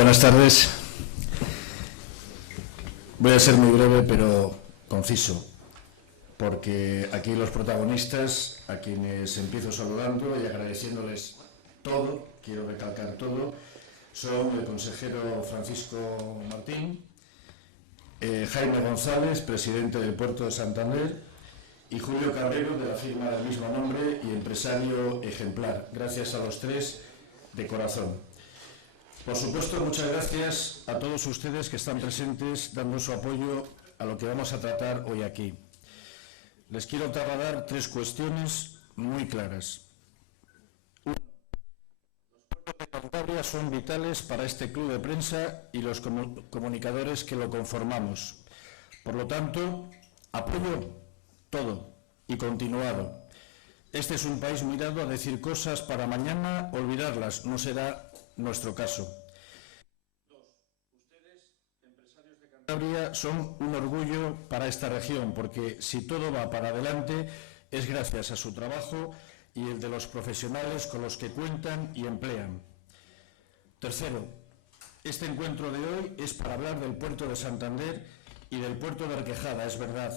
Buenas tardes. Voy a ser muy breve, pero conciso, porque aquí los protagonistas, a quienes empiezo saludando y agradeciéndoles todo, quiero recalcar todo, son el consejero Francisco Martín, Jaime González, presidente del Puerto de Santander, y Julio Cabrero, de la firma del mismo nombre y empresario ejemplar. Gracias a los tres de corazón. Por supuesto, muchas gracias a todos ustedes que están presentes dando su apoyo a lo que vamos a tratar hoy aquí. Les quiero trasladar tres cuestiones muy claras. Uno, los puertos de Cantabria son vitales para este club de prensa y los comunicadores que lo conformamos. Por lo tanto, apoyo todo y continuado. Este es un país mirado a decir cosas para mañana olvidarlas, no será nuestro caso. Dos, ustedes, empresarios de Cantabria, son un orgullo para esta región, porque si todo va para adelante es gracias a su trabajo y el de los profesionales con los que cuentan y emplean. Tercero, este encuentro de hoy es para hablar del puerto de Santander y del puerto de Arquejada, es verdad,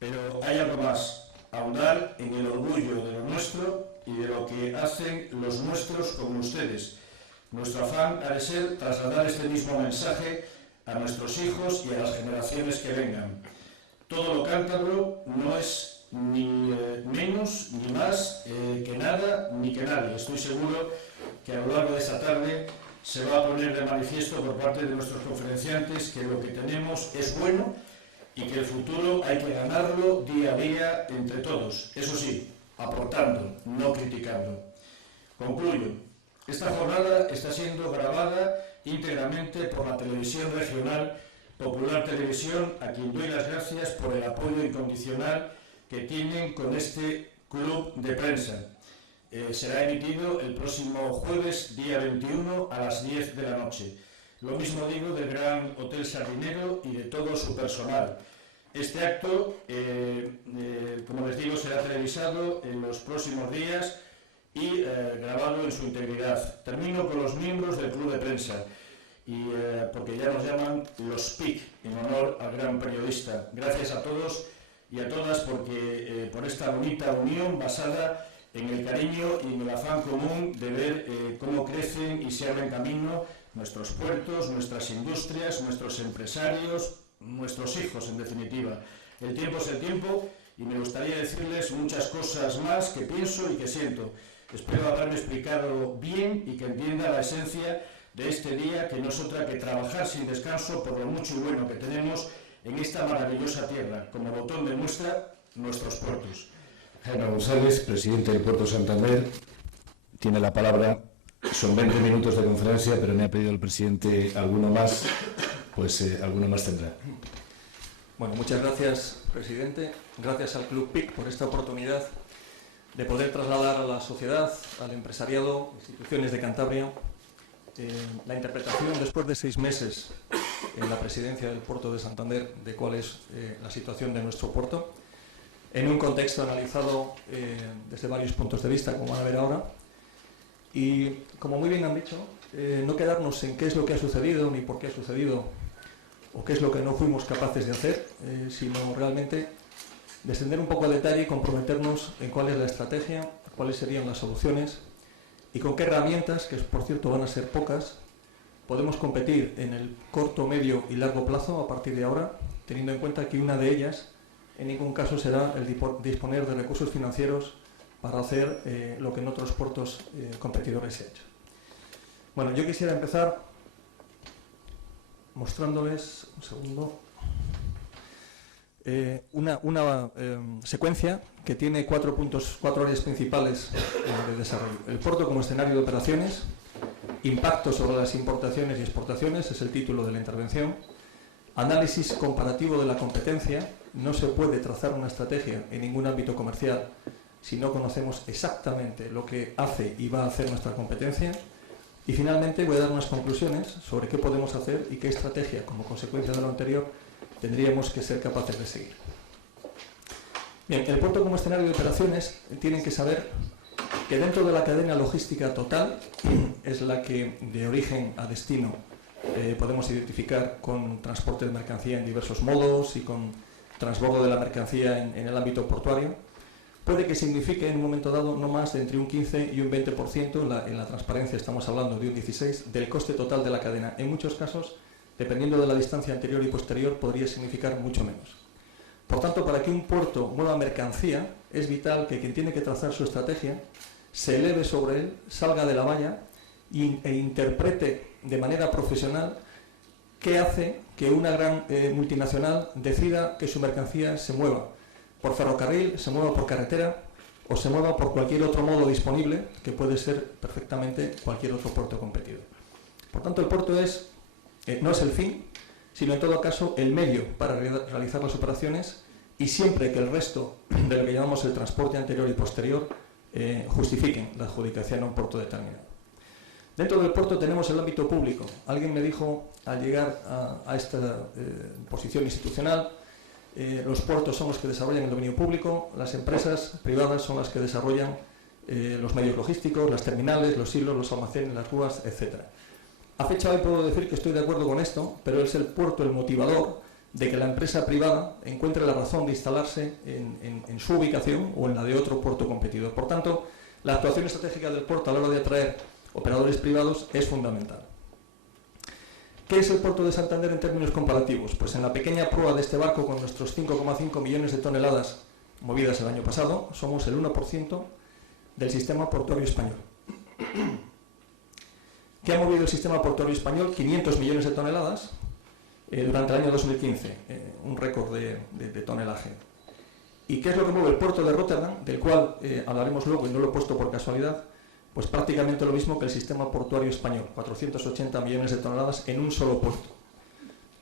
pero hay algo más, ahondar en el orgullo de lo nuestro y de lo que hacen los nuestros como ustedes. Nuestro afán ha de ser trasladar este mismo mensaje a nuestros hijos y a las generaciones que vengan. Todo lo cántabro no es ni menos ni más que nada ni que nadie. Estoy seguro que a lo largo de esta tarde se va a poner de manifiesto por parte de nuestros conferenciantes que lo que tenemos es bueno y que el futuro hay que ganarlo día a día entre todos. Eso sí, aportando, no criticando. Concluyo. Esta jornada está siendo grabada íntegramente por la televisión regional Popular Televisión, a quien doy las gracias por el apoyo incondicional que tienen con este club de prensa. Será emitido el próximo jueves, día 21, a las 10 de la noche. Lo mismo digo del Gran Hotel Sardinero y de todo su personal. Este acto, como les digo, será televisado en los próximos días y grabado en su integridad. Termino con los miembros del club de prensa, porque ya nos llaman los PIC, en honor al gran periodista. Gracias a todos y a todas por esta bonita unión basada en el cariño y en el afán común de ver cómo crecen y se abren camino nuestros puertos, nuestras industrias, nuestros empresarios, nuestros hijos, en definitiva. El tiempo es el tiempo y me gustaría decirles muchas cosas más que pienso y que siento. Espero haberme explicado bien y que entienda la esencia de este día, que no es otra que trabajar sin descanso por lo mucho y bueno que tenemos en esta maravillosa tierra, como botón de muestra, nuestros puertos. Jaime González, presidente del Puerto Santander, tiene la palabra. Son 20 minutos de conferencia, pero me ha pedido el presidente alguno más, pues alguno más tendrá. Bueno, muchas gracias, presidente. Gracias al Club PIC por esta oportunidad de poder trasladar a la sociedad, al empresariado, instituciones de Cantabria, la interpretación después de 6 meses en la presidencia del Puerto de Santander de cuál es la situación de nuestro puerto, en un contexto analizado desde varios puntos de vista, como van a ver ahora, y como muy bien han dicho, no quedarnos en qué es lo que ha sucedido ni por qué ha sucedido o qué es lo que no fuimos capaces de hacer, sino realmente descender un poco al detalle y comprometernos en cuál es la estrategia, cuáles serían las soluciones y con qué herramientas, que por cierto van a ser pocas, podemos competir en el corto, medio y largo plazo a partir de ahora, teniendo en cuenta que una de ellas en ningún caso será el disponer de recursos financieros para hacer lo que en otros puertos competidores se ha hecho. Bueno, yo quisiera empezar mostrándoles, un segundo, una secuencia que tiene 4 áreas principales de desarrollo. El puerto como escenario de operaciones, impacto sobre las importaciones y exportaciones, es el título de la intervención, análisis comparativo de la competencia. No se puede trazar una estrategia en ningún ámbito comercial si no conocemos exactamente lo que hace y va a hacer nuestra competencia. Y finalmente voy a dar unas conclusiones sobre qué podemos hacer y qué estrategia, como consecuencia de lo anterior, tendríamos que ser capaces de seguir. Bien, el puerto como escenario de operaciones tienen que saber que dentro de la cadena logística total es la que de origen a destino podemos identificar con transporte de mercancía en diversos modos y con transbordo de la mercancía en el ámbito portuario, puede que signifique en un momento dado no más de entre un 15 y un 20% en la transparencia, estamos hablando de un 16%, del coste total de la cadena. En muchos casos, dependiendo de la distancia anterior y posterior, podría significar mucho menos. Por tanto, para que un puerto mueva mercancía, es vital que quien tiene que trazar su estrategia se eleve sobre él, salga de la valla e interprete de manera profesional qué hace que una gran multinacional decida que su mercancía se mueva por ferrocarril, se mueva por carretera o se mueva por cualquier otro modo disponible, que puede ser perfectamente cualquier otro puerto competidor. Por tanto, el puerto no es el fin, sino en todo caso el medio para realizar las operaciones, y siempre que el resto de lo que llamamos el transporte anterior y posterior justifiquen la adjudicación a un puerto determinado. Dentro del puerto tenemos el ámbito público. Alguien me dijo al llegar a esta posición institucional, los puertos son los que desarrollan el dominio público, las empresas privadas son las que desarrollan los medios logísticos, las terminales, los hilos, los almacenes, las grúas, etc. A fecha de hoy puedo decir que estoy de acuerdo con esto, pero es el puerto el motivador de que la empresa privada encuentre la razón de instalarse en su ubicación o en la de otro puerto competidor. Por tanto, la actuación estratégica del puerto a la hora de atraer operadores privados es fundamental. ¿Qué es el puerto de Santander en términos comparativos? Pues en la pequeña proa de este barco, con nuestros 5,5 millones de toneladas movidas el año pasado, somos el 1% del sistema portuario español. ¿Qué ha movido el sistema portuario español? 500 millones de toneladas durante el año 2015, un récord de tonelaje. ¿Y qué es lo que mueve el puerto de Rotterdam, del cual hablaremos luego y no lo he puesto por casualidad? Pues prácticamente lo mismo que el sistema portuario español, 480 millones de toneladas en un solo puerto.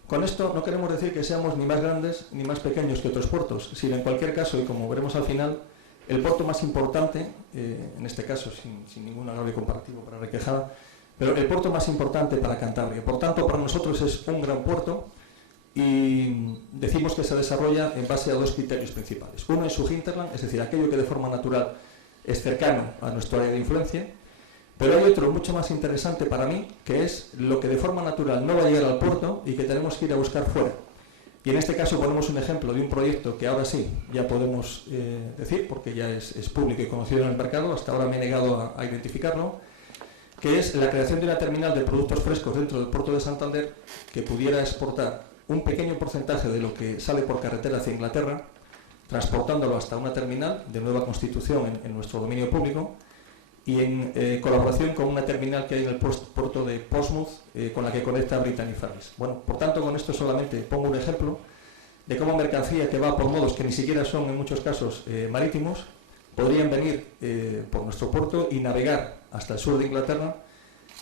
Con esto no queremos decir que seamos ni más grandes ni más pequeños que otros puertos, sino en cualquier caso, y como veremos al final, el puerto más importante, en este caso sin ningún agravio comparativo para Requejada, pero el puerto más importante para Cantabria. Por tanto, para nosotros es un gran puerto y decimos que se desarrolla en base a dos criterios principales. Uno es su hinterland, es decir, aquello que de forma natural es cercano a nuestro área de influencia, pero hay otro mucho más interesante para mí, que es lo que de forma natural no va a llegar al puerto y que tenemos que ir a buscar fuera. Y en este caso ponemos un ejemplo de un proyecto que ahora sí ya podemos decir, porque ya es público y conocido en el mercado, hasta ahora me he negado a identificarlo, que es la creación de una terminal de productos frescos dentro del puerto de Santander que pudiera exportar un pequeño porcentaje de lo que sale por carretera hacia Inglaterra, transportándolo hasta una terminal de nueva constitución en nuestro dominio público y en colaboración con una terminal que hay en el puerto de Portsmouth con la que conecta a Brittany Ferries. Bueno, por tanto, con esto solamente pongo un ejemplo de cómo mercancía que va por modos que ni siquiera son en muchos casos marítimos podrían venir por nuestro puerto y navegar hasta el sur de Inglaterra,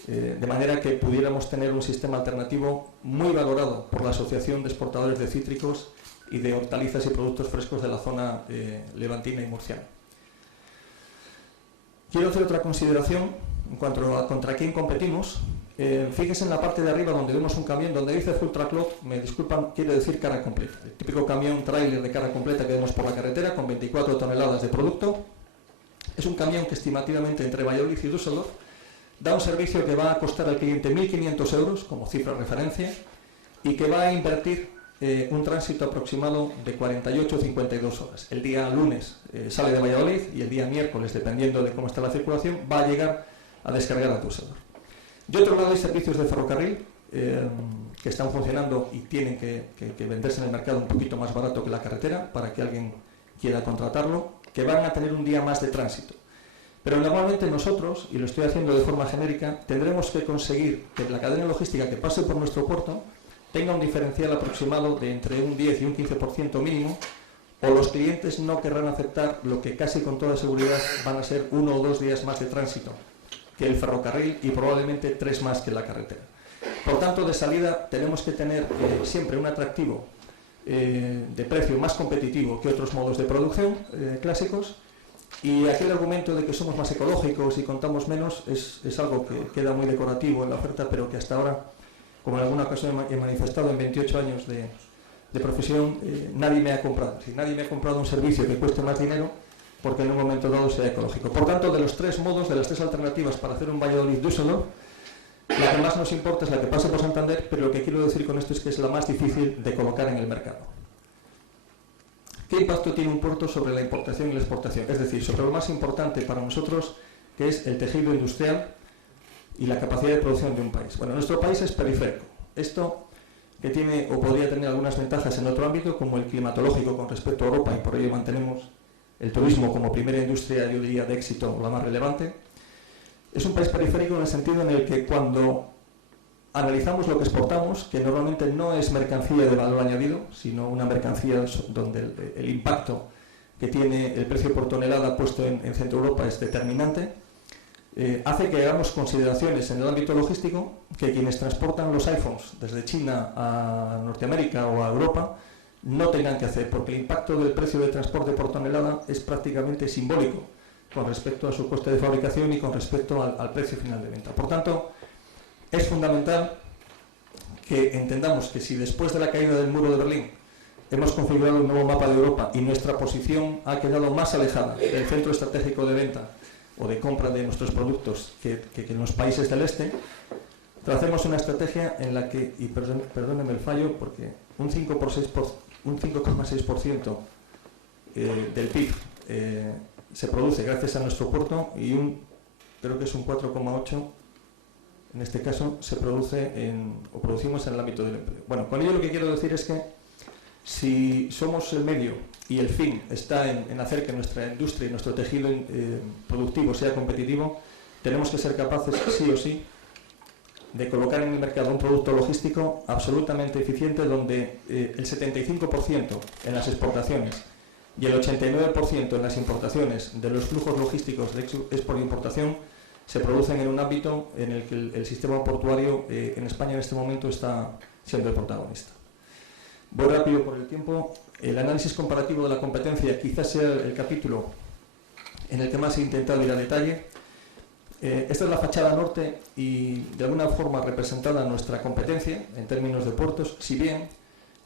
de manera que pudiéramos tener un sistema alternativo muy valorado por la Asociación de Exportadores de Cítricos y de Hortalizas y Productos Frescos de la zona levantina y murciana. Quiero hacer otra consideración en cuanto a contra quién competimos. Fíjense en la parte de arriba donde vemos un camión, donde dice Full Truck Load, me disculpan, quiere decir carga completa. El típico camión tráiler de carga completa que vemos por la carretera con 24 toneladas de producto. Es un camión que estimativamente entre Valladolid y Düsseldorf da un servicio que va a costar al cliente 1.500 euros como cifra de referencia y que va a invertir un tránsito aproximado de 48 o 52 horas. El día lunes sale de Valladolid y el día miércoles, dependiendo de cómo está la circulación, va a llegar a descargar a Düsseldorf. De otro lado hay servicios de ferrocarril que están funcionando y tienen que venderse en el mercado un poquito más barato que la carretera para que alguien quiera contratarlo, que van a tener un día más de tránsito. Pero normalmente nosotros, y lo estoy haciendo de forma genérica, tendremos que conseguir que la cadena logística que pase por nuestro puerto tenga un diferencial aproximado de entre un 10 y un 15% mínimo, o los clientes no querrán aceptar lo que casi con toda seguridad van a ser 1 o 2 días más de tránsito que el ferrocarril y probablemente 3 más que la carretera. Por tanto, de salida tenemos que tener siempre un atractivo de precio más competitivo que otros modos de producción clásicos, y aquel argumento de que somos más ecológicos y contamos menos es algo que queda muy decorativo en la oferta, pero que hasta ahora, como en alguna ocasión he manifestado en 28 años de profesión, nadie me ha comprado. Es decir, nadie me ha comprado un servicio que cueste más dinero porque en un momento dado sea ecológico. Por tanto, de los 3 modos, de las 3 alternativas para hacer un Valladolid-Düsseldorf, La que más nos importa es la que pasa por Santander, pero lo que quiero decir con esto es que es la más difícil de colocar en el mercado. ¿Qué impacto tiene un puerto sobre la importación y la exportación? Es decir, sobre lo más importante para nosotros, que es el tejido industrial y la capacidad de producción de un país. Bueno, nuestro país es periférico. Esto que tiene o podría tener algunas ventajas en otro ámbito, como el climatológico con respecto a Europa, y por ello mantenemos el turismo como primera industria, yo diría, de éxito, la más relevante. Es un país periférico en el sentido en el que cuando analizamos lo que exportamos, que normalmente no es mercancía de valor añadido, sino una mercancía donde el impacto que tiene el precio por tonelada puesto en Centro Europa es determinante, hace que hagamos consideraciones en el ámbito logístico que quienes transportan los iPhones desde China a Norteamérica o a Europa no tengan que hacer, porque el impacto del precio de transporte por tonelada es prácticamente simbólico con respecto a su coste de fabricación y con respecto al precio final de venta. Por tanto, es fundamental que entendamos que si después de la caída del muro de Berlín hemos configurado un nuevo mapa de Europa y nuestra posición ha quedado más alejada del centro estratégico de venta o de compra de nuestros productos que en los países del este, tracemos una estrategia en la que, y perdónenme el fallo, porque un 5,6% del PIB se produce gracias a nuestro puerto y creo que es un 4,8%. En este caso se producimos en el ámbito del empleo. Bueno, con ello lo que quiero decir es que si somos el medio y el fin está en hacer que nuestra industria y nuestro tejido productivo sea competitivo, tenemos que ser capaces, sí o sí, de colocar en el mercado un producto logístico absolutamente eficiente donde el 75% en las exportaciones y el 89% en las importaciones de los flujos logísticos de export-importación se producen en un ámbito en el que el sistema portuario en España en este momento está siendo el protagonista. Voy rápido por el tiempo. El análisis comparativo de la competencia quizás sea el capítulo en el que más he intentado ir a detalle. Esta es la fachada norte y de alguna forma representada nuestra competencia en términos de puertos, si bien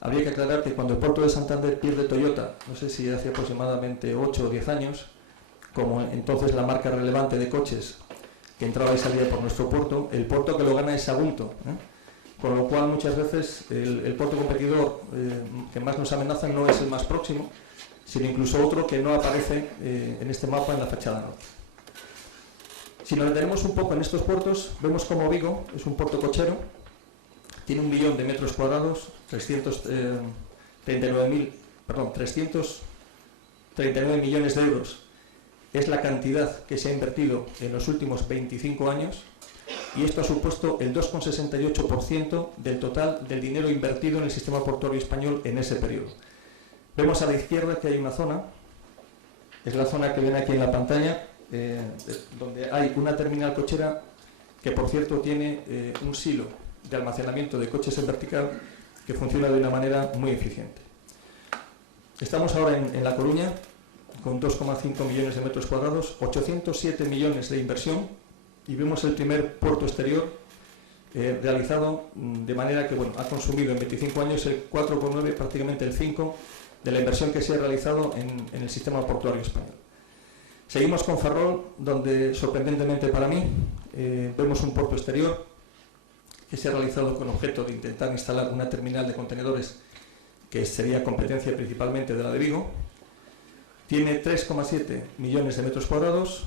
habría que aclarar que cuando el puerto de Santander pierde Toyota, no sé si hace aproximadamente 8 o 10 años, como entonces la marca relevante de coches que entraba y salía por nuestro puerto, el puerto que lo gana es Sagunto, con lo cual muchas veces el puerto competidor que más nos amenaza no es el más próximo, sino incluso otro que no aparece en este mapa en la fachada norte. Si nos detenemos un poco en estos puertos, vemos como Vigo es un puerto cochero, tiene 1 millón de metros cuadrados, 339 millones de euros. Es la cantidad que se ha invertido en los últimos 25 años y esto ha supuesto el 2,68% del total del dinero invertido en el sistema portuario español en ese periodo. Vemos a la izquierda que hay una zona, es la zona que ven aquí en la pantalla, donde hay una terminal cochera que por cierto tiene un silo de almacenamiento de coches en vertical que funciona de una manera muy eficiente. Estamos ahora en La Coruña, con 2,5 millones de metros cuadrados, 807 millones de inversión y vemos el primer puerto exterior realizado de manera que ha consumido en 25 años el 4,9, prácticamente el 5 de la inversión que se ha realizado en el sistema portuario español. Seguimos con Ferrol, donde sorprendentemente para mí vemos un puerto exterior que se ha realizado con objeto de intentar instalar una terminal de contenedores que sería competencia principalmente de la de Vigo. Tiene 3,7 millones de metros cuadrados,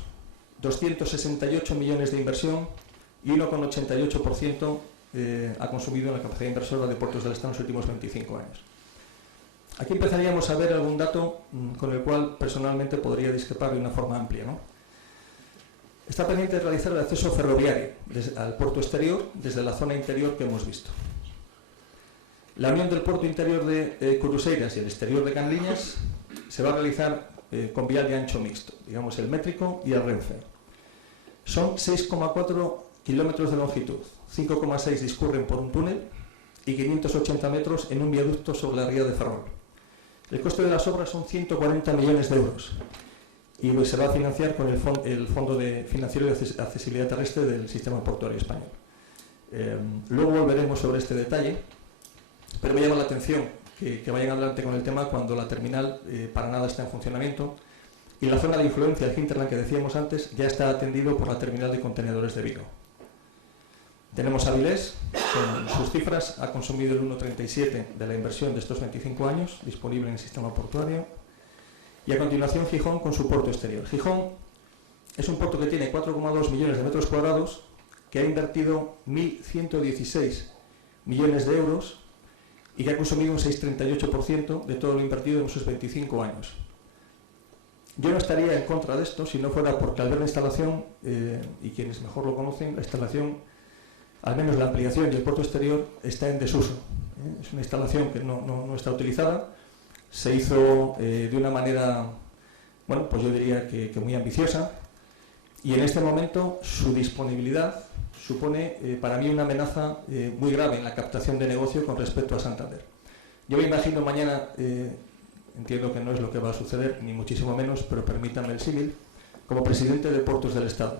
268 millones de inversión y 1,88% ha consumido en la capacidad inversora de Puertos del Estado en los últimos 25 años. Aquí empezaríamos a ver algún dato con el cual personalmente podría discrepar de una forma amplia, ¿no? Está pendiente de realizar el acceso ferroviario al puerto exterior desde la zona interior que hemos visto. La unión del puerto interior de Curuseiras y el exterior de Canliñas se va a realizar con vial de ancho mixto, digamos el métrico y el Renfe. Son 6,4 kilómetros de longitud, 5,6 discurren por un túnel y 580 metros en un viaducto sobre la ría de Ferrol. El coste de las obras son 140 millones de euros y se va a financiar con el Fondo Financiero de Accesibilidad Terrestre del Sistema Portuario Español. Luego volveremos sobre este detalle, pero me llama la atención que vayan adelante con el tema cuando la terminal para nada está en funcionamiento y la zona de influencia, el hinterland que decíamos antes, ya está atendido por la terminal de contenedores de Vigo. Tenemos Avilés, con sus cifras, ha consumido el 1,37 de la inversión de estos 25 años, disponible en el sistema portuario. Y a continuación Gijón con su puerto exterior. Gijón es un puerto que tiene 4,2 millones de metros cuadrados, que ha invertido 1.116 millones de euros y que ha consumido un 6,38% de todo lo invertido en sus 25 años. Yo no estaría en contra de esto si no fuera porque al ver la instalación, y quienes mejor lo conocen, la instalación, al menos la ampliación y el puerto exterior, está en desuso. Es una instalación que no está utilizada, se hizo de una manera, bueno, pues yo diría que muy ambiciosa, y en este momento su disponibilidad supone para mí una amenaza muy grave en la captación de negocio con respecto a Santander. Yo me imagino mañana, entiendo que no es lo que va a suceder, ni muchísimo menos, pero permítanme el símil, como presidente de Puertos del Estado.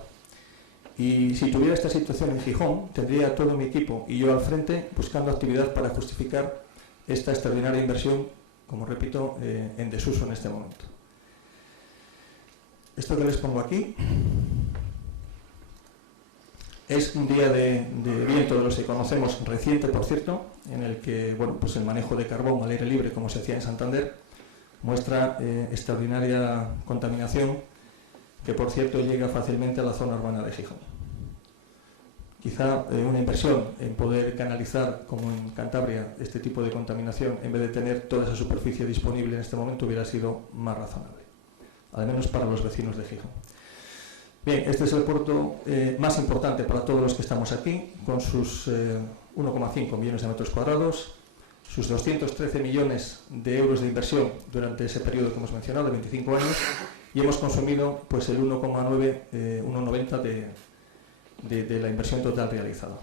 Y si tuviera esta situación en Gijón, tendría todo mi equipo y yo al frente buscando actividad para justificar esta extraordinaria inversión, como repito, en desuso en este momento. Esto que les pongo aquí es un día de viento de los que conocemos, reciente por cierto, en el que bueno, pues el manejo de carbón al aire libre, como se hacía en Santander, muestra extraordinaria contaminación que por cierto llega fácilmente a la zona urbana de Gijón. Quizá una inversión en poder canalizar, como en Cantabria, este tipo de contaminación, en vez de tener toda esa superficie disponible en este momento, hubiera sido más razonable, al menos para los vecinos de Gijón. Bien, este es el puerto más importante para todos los que estamos aquí, con sus 1,5 millones de metros cuadrados, sus 213 millones de euros de inversión durante ese periodo que hemos mencionado, de 25 años, y hemos consumido pues, el 1,90 de la inversión total realizada.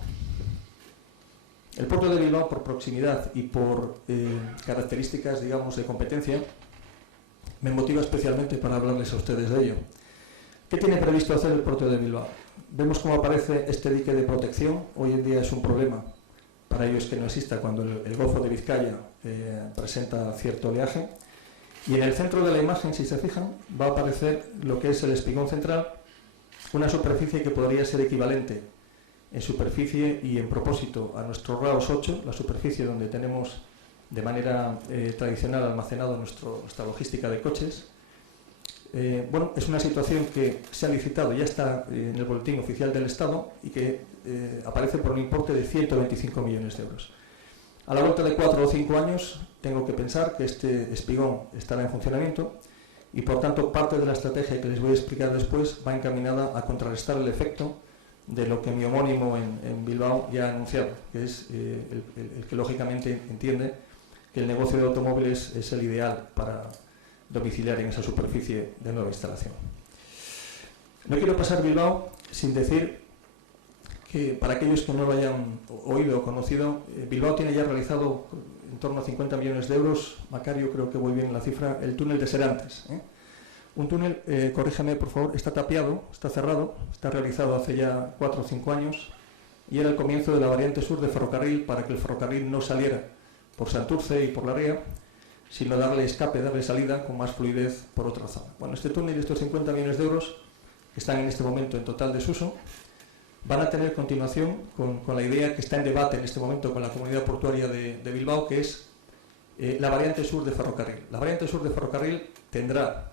El puerto de Bilbao, por proximidad y por características, digamos, de competencia, me motiva especialmente para hablarles a ustedes de ello. ¿Qué tiene previsto hacer el puerto de Bilbao? Vemos cómo aparece este dique de protección. Hoy en día es un problema para ellos que no exista cuando el Golfo de Vizcaya presenta cierto oleaje. Y en el centro de la imagen, si se fijan, va a aparecer lo que es el espigón central, una superficie que podría ser equivalente en superficie y en propósito a nuestro RAOS 8, la superficie donde tenemos de manera tradicional almacenado nuestra logística de coches. Bueno, es una situación que se ha licitado, ya está en el boletín oficial del Estado y que aparece por un importe de 125 millones de euros. A la vuelta de 4 o 5 años tengo que pensar que este espigón estará en funcionamiento y por tanto parte de la estrategia que les voy a explicar después va encaminada a contrarrestar el efecto de lo que mi homónimo en Bilbao ya ha anunciado, que es el que lógicamente entiende que el negocio de automóviles es el ideal para domiciliar en esa superficie de nueva instalación. No quiero pasar Bilbao sin decir que para aquellos que no lo hayan oído o conocido, Bilbao tiene ya realizado en torno a 50 millones de euros, Macario creo que voy bien en la cifra, el túnel de Serantes. Un túnel, corríjame por favor, está tapiado, está cerrado, está realizado hace ya 4 o 5 años y era el comienzo de la variante sur de ferrocarril para que el ferrocarril no saliera por Santurce y por la Ría, sino darle escape, darle salida con más fluidez por otra zona. Bueno, este túnel y estos 50 millones de euros, que están en este momento en total desuso, van a tener continuación con la idea que está en debate en este momento con la comunidad portuaria de Bilbao, que es la variante sur de ferrocarril. La variante sur de ferrocarril tendrá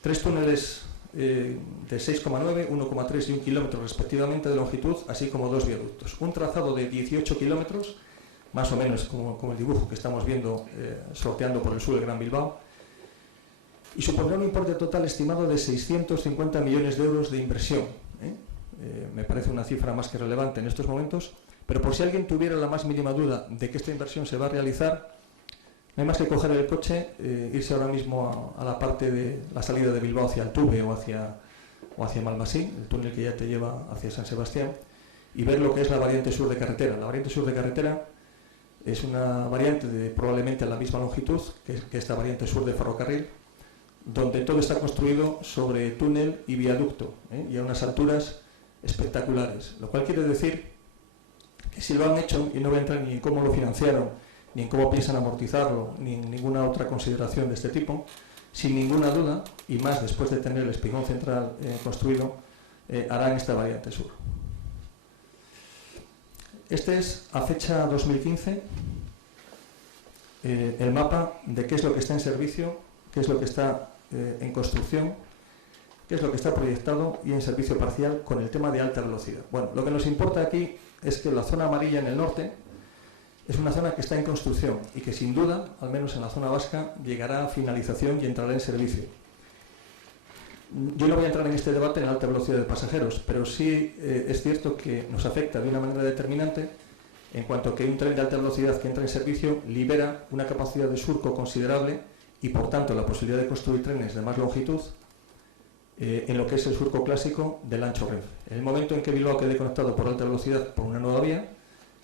3 túneles de 6,9, 1,3 y 1 kilómetro respectivamente de longitud, así como 2 viaductos. Un trazado de 18 kilómetros, más o menos como el dibujo que estamos viendo sorteando por el sur el Gran Bilbao, y supondrá un importe total estimado de 650 millones de euros de inversión. Me parece una cifra más que relevante en estos momentos, pero por si alguien tuviera la más mínima duda de que esta inversión se va a realizar, no hay más que coger el coche, irse ahora mismo a la parte de la salida de Bilbao hacia Altuve o hacia Malmasí, el túnel que ya te lleva hacia San Sebastián, y ver lo que es la variante sur de carretera. La variante sur de carretera es una variante de probablemente a la misma longitud que esta variante sur de ferrocarril, donde todo está construido sobre túnel y viaducto, y a unas alturas espectaculares, lo cual quiere decir que si lo han hecho, y no voy a entrar ni en cómo lo financiaron, ni en cómo piensan amortizarlo, ni en ninguna otra consideración de este tipo, sin ninguna duda, y más después de tener el espigón central construido, harán esta variante sur. Este es, a fecha 2015, el mapa de qué es lo que está en servicio, qué es lo que está en construcción, qué es lo que está proyectado y en servicio parcial con el tema de alta velocidad. Bueno, lo que nos importa aquí es que la zona amarilla en el norte es una zona que está en construcción y que sin duda, al menos en la zona vasca, llegará a finalización y entrará en servicio. Yo no voy a entrar en este debate en alta velocidad de pasajeros, pero sí es cierto que nos afecta de una manera determinante en cuanto a que un tren de alta velocidad que entra en servicio libera una capacidad de surco considerable y, por tanto, la posibilidad de construir trenes de más longitud en lo que es el surco clásico del ancho Renfe. En el momento en que Bilbao quede conectado por alta velocidad por una nueva vía,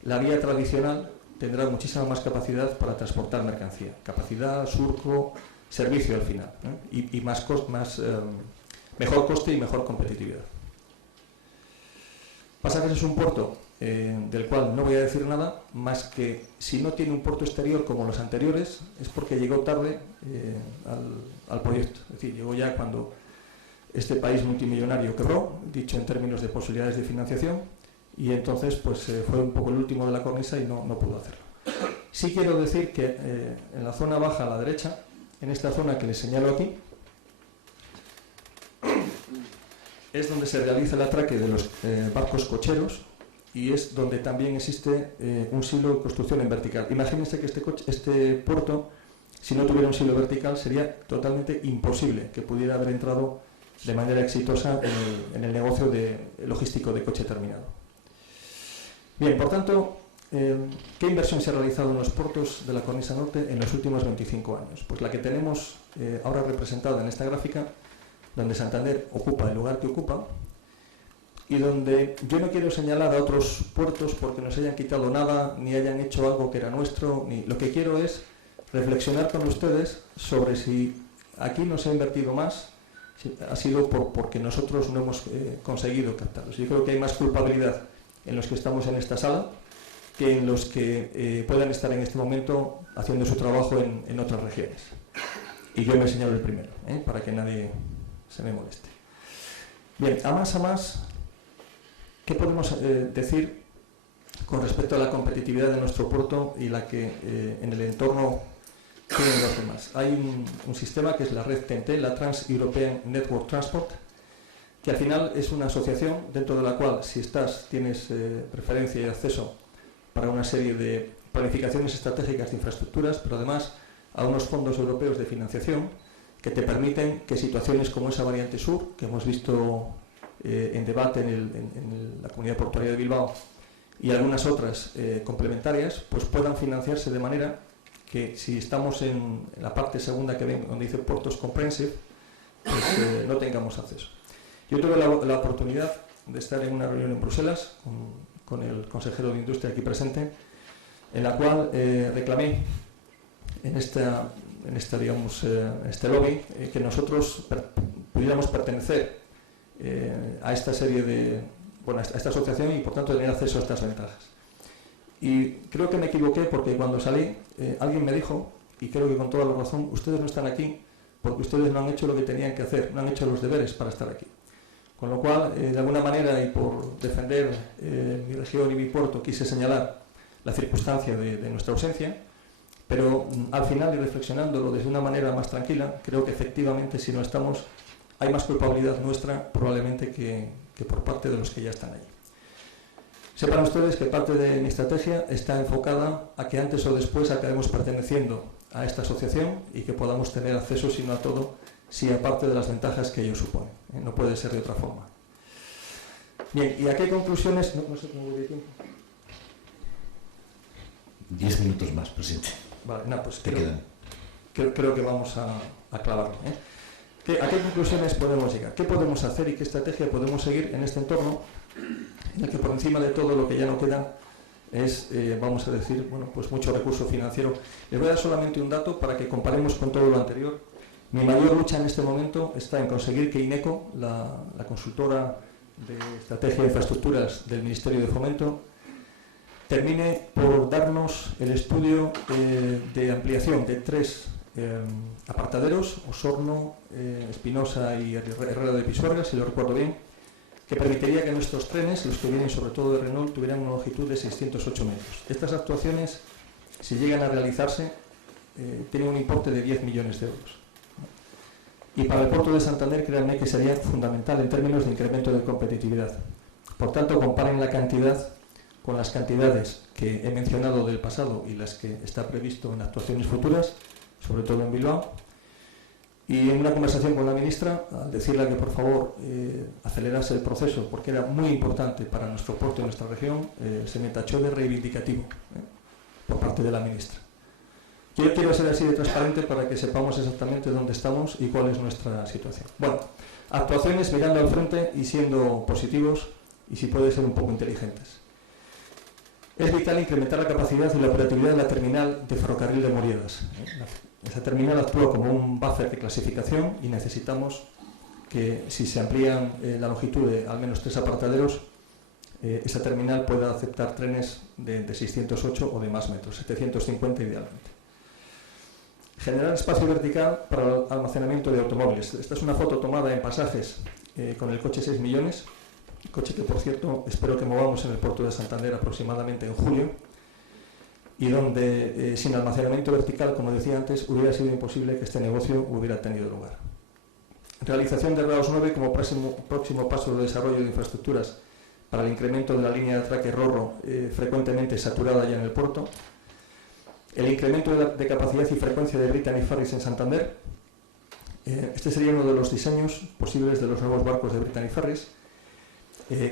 la vía tradicional tendrá muchísima más capacidad para transportar mercancía. Capacidad, surco, servicio al final, y mejor coste y mejor competitividad. Pasajes es un puerto del cual no voy a decir nada, más que si no tiene un puerto exterior como los anteriores, es porque llegó tarde al proyecto. Es decir, llegó ya cuando este país multimillonario quebró, dicho en términos de posibilidades de financiación, y entonces pues fue un poco el último de la cornisa y no pudo hacerlo. Sí quiero decir que en la zona baja a la derecha, en esta zona que les señalo aquí, es donde se realiza el atraque de los barcos cocheros y es donde también existe un silo de construcción en vertical. Imagínense que este puerto, si no tuviera un silo vertical, sería totalmente imposible que pudiera haber entrado de manera exitosa en el negocio logístico de coche terminado. Bien, por tanto, ¿qué inversión se ha realizado en los puertos de la cornisa norte en los últimos 25 años? Pues la que tenemos ahora representada en esta gráfica, donde Santander ocupa el lugar que ocupa y donde yo no quiero señalar a otros puertos porque nos hayan quitado nada ni hayan hecho algo que era nuestro. Lo que quiero es reflexionar con ustedes sobre si aquí no se ha invertido más, si ha sido porque nosotros no hemos conseguido captarlos. Yo creo que hay más culpabilidad en los que estamos en esta sala que en los que puedan estar en este momento haciendo su trabajo en otras regiones. Y yo me señalo el primero, para que nadie se me moleste. Bien, a más, ¿qué podemos decir con respecto a la competitividad de nuestro puerto y la que en el entorno tienen los demás? Hay un sistema que es la red TEN-T, la Trans-European Network Transport, que al final es una asociación dentro de la cual, si tienes preferencia y acceso para una serie de planificaciones estratégicas de infraestructuras, pero además a unos fondos europeos de financiación que te permiten que situaciones como esa variante sur, que hemos visto en debate en la Comunidad Portuaria de Bilbao, y algunas otras complementarias, pues puedan financiarse de manera que si estamos en la parte segunda que ven, donde dice Portos Comprehensive, pues no tengamos acceso. Yo tuve la oportunidad de estar en una reunión en Bruselas con el consejero de Industria aquí presente, en la cual reclamé en este lobby que nosotros pudiéramos pertenecer a esta a esta asociación y por tanto tener acceso a estas ventajas. Y creo que me equivoqué porque cuando salí alguien me dijo, y creo que con toda la razón, ustedes no están aquí porque ustedes no han hecho lo que tenían que hacer, no han hecho los deberes para estar aquí. Con lo cual, de alguna manera, y por defender mi región y mi puerto, quise señalar la circunstancia de nuestra ausencia, pero al final, y reflexionándolo desde una manera más tranquila, creo que efectivamente, si no estamos, hay más culpabilidad nuestra probablemente que por parte de los que ya están allí. Sepan ustedes que parte de mi estrategia está enfocada a que antes o después acabemos perteneciendo a esta asociación y que podamos tener acceso, si no a todo, sí aparte de las ventajas que ello supone. No puede ser de otra forma. Bien, ¿y a qué conclusiones? No sé cómo voy de tiempo. 10 minutos más, presidente. Vale, pues te quedan. Creo que vamos a aclararlo. ¿A qué conclusiones podemos llegar? ¿Qué podemos hacer y qué estrategia podemos seguir en este entorno en el que por encima de todo lo que ya no queda es, vamos a decir, pues mucho recurso financiero? Les voy a dar solamente un dato para que comparemos con todo lo anterior. Mi mayor lucha en este momento está en conseguir que INECO, la consultora de estrategia de infraestructuras del Ministerio de Fomento, termine por darnos el estudio de ampliación de 3 apartaderos, Osorno, Espinosa y Herrera de Pisuerga, si lo recuerdo bien, que permitiría que nuestros trenes, los que vienen sobre todo de Renault, tuvieran una longitud de 608 metros. Estas actuaciones, si llegan a realizarse, tienen un importe de 10 millones de euros. Y para el puerto de Santander, créanme que sería fundamental en términos de incremento de competitividad. Por tanto, comparen la cantidad con las cantidades que he mencionado del pasado y las que está previsto en actuaciones futuras, sobre todo en Bilbao. Y en una conversación con la ministra, al decirle que por favor acelerase el proceso, porque era muy importante para nuestro puerto y nuestra región, se me tachó de reivindicativo por parte de la ministra. Yo quiero ser así de transparente para que sepamos exactamente dónde estamos y cuál es nuestra situación. Bueno, actuaciones mirando al frente y siendo positivos y si puede ser un poco inteligentes. Es vital incrementar la capacidad y la operatividad de la terminal de ferrocarril de Moriedas. Esa terminal actúa como un buffer de clasificación y necesitamos que, si se amplían la longitud de al menos 3 apartaderos, esa terminal pueda aceptar trenes de 608 o de más metros, 750 idealmente. Generar espacio vertical para el almacenamiento de automóviles. Esta es una foto tomada en Pasajes con el coche 6 millones, coche que, por cierto, espero que movamos en el puerto de Santander aproximadamente en julio, y donde sin almacenamiento vertical, como decía antes, hubiera sido imposible que este negocio hubiera tenido lugar. Realización de RAOS 9 como próximo paso de desarrollo de infraestructuras para el incremento de la línea de atraque Rorro, frecuentemente saturada ya en el puerto. El incremento de capacidad y frecuencia de Brittany Ferries en Santander. Este sería uno de los diseños posibles de los nuevos barcos de Brittany Ferries.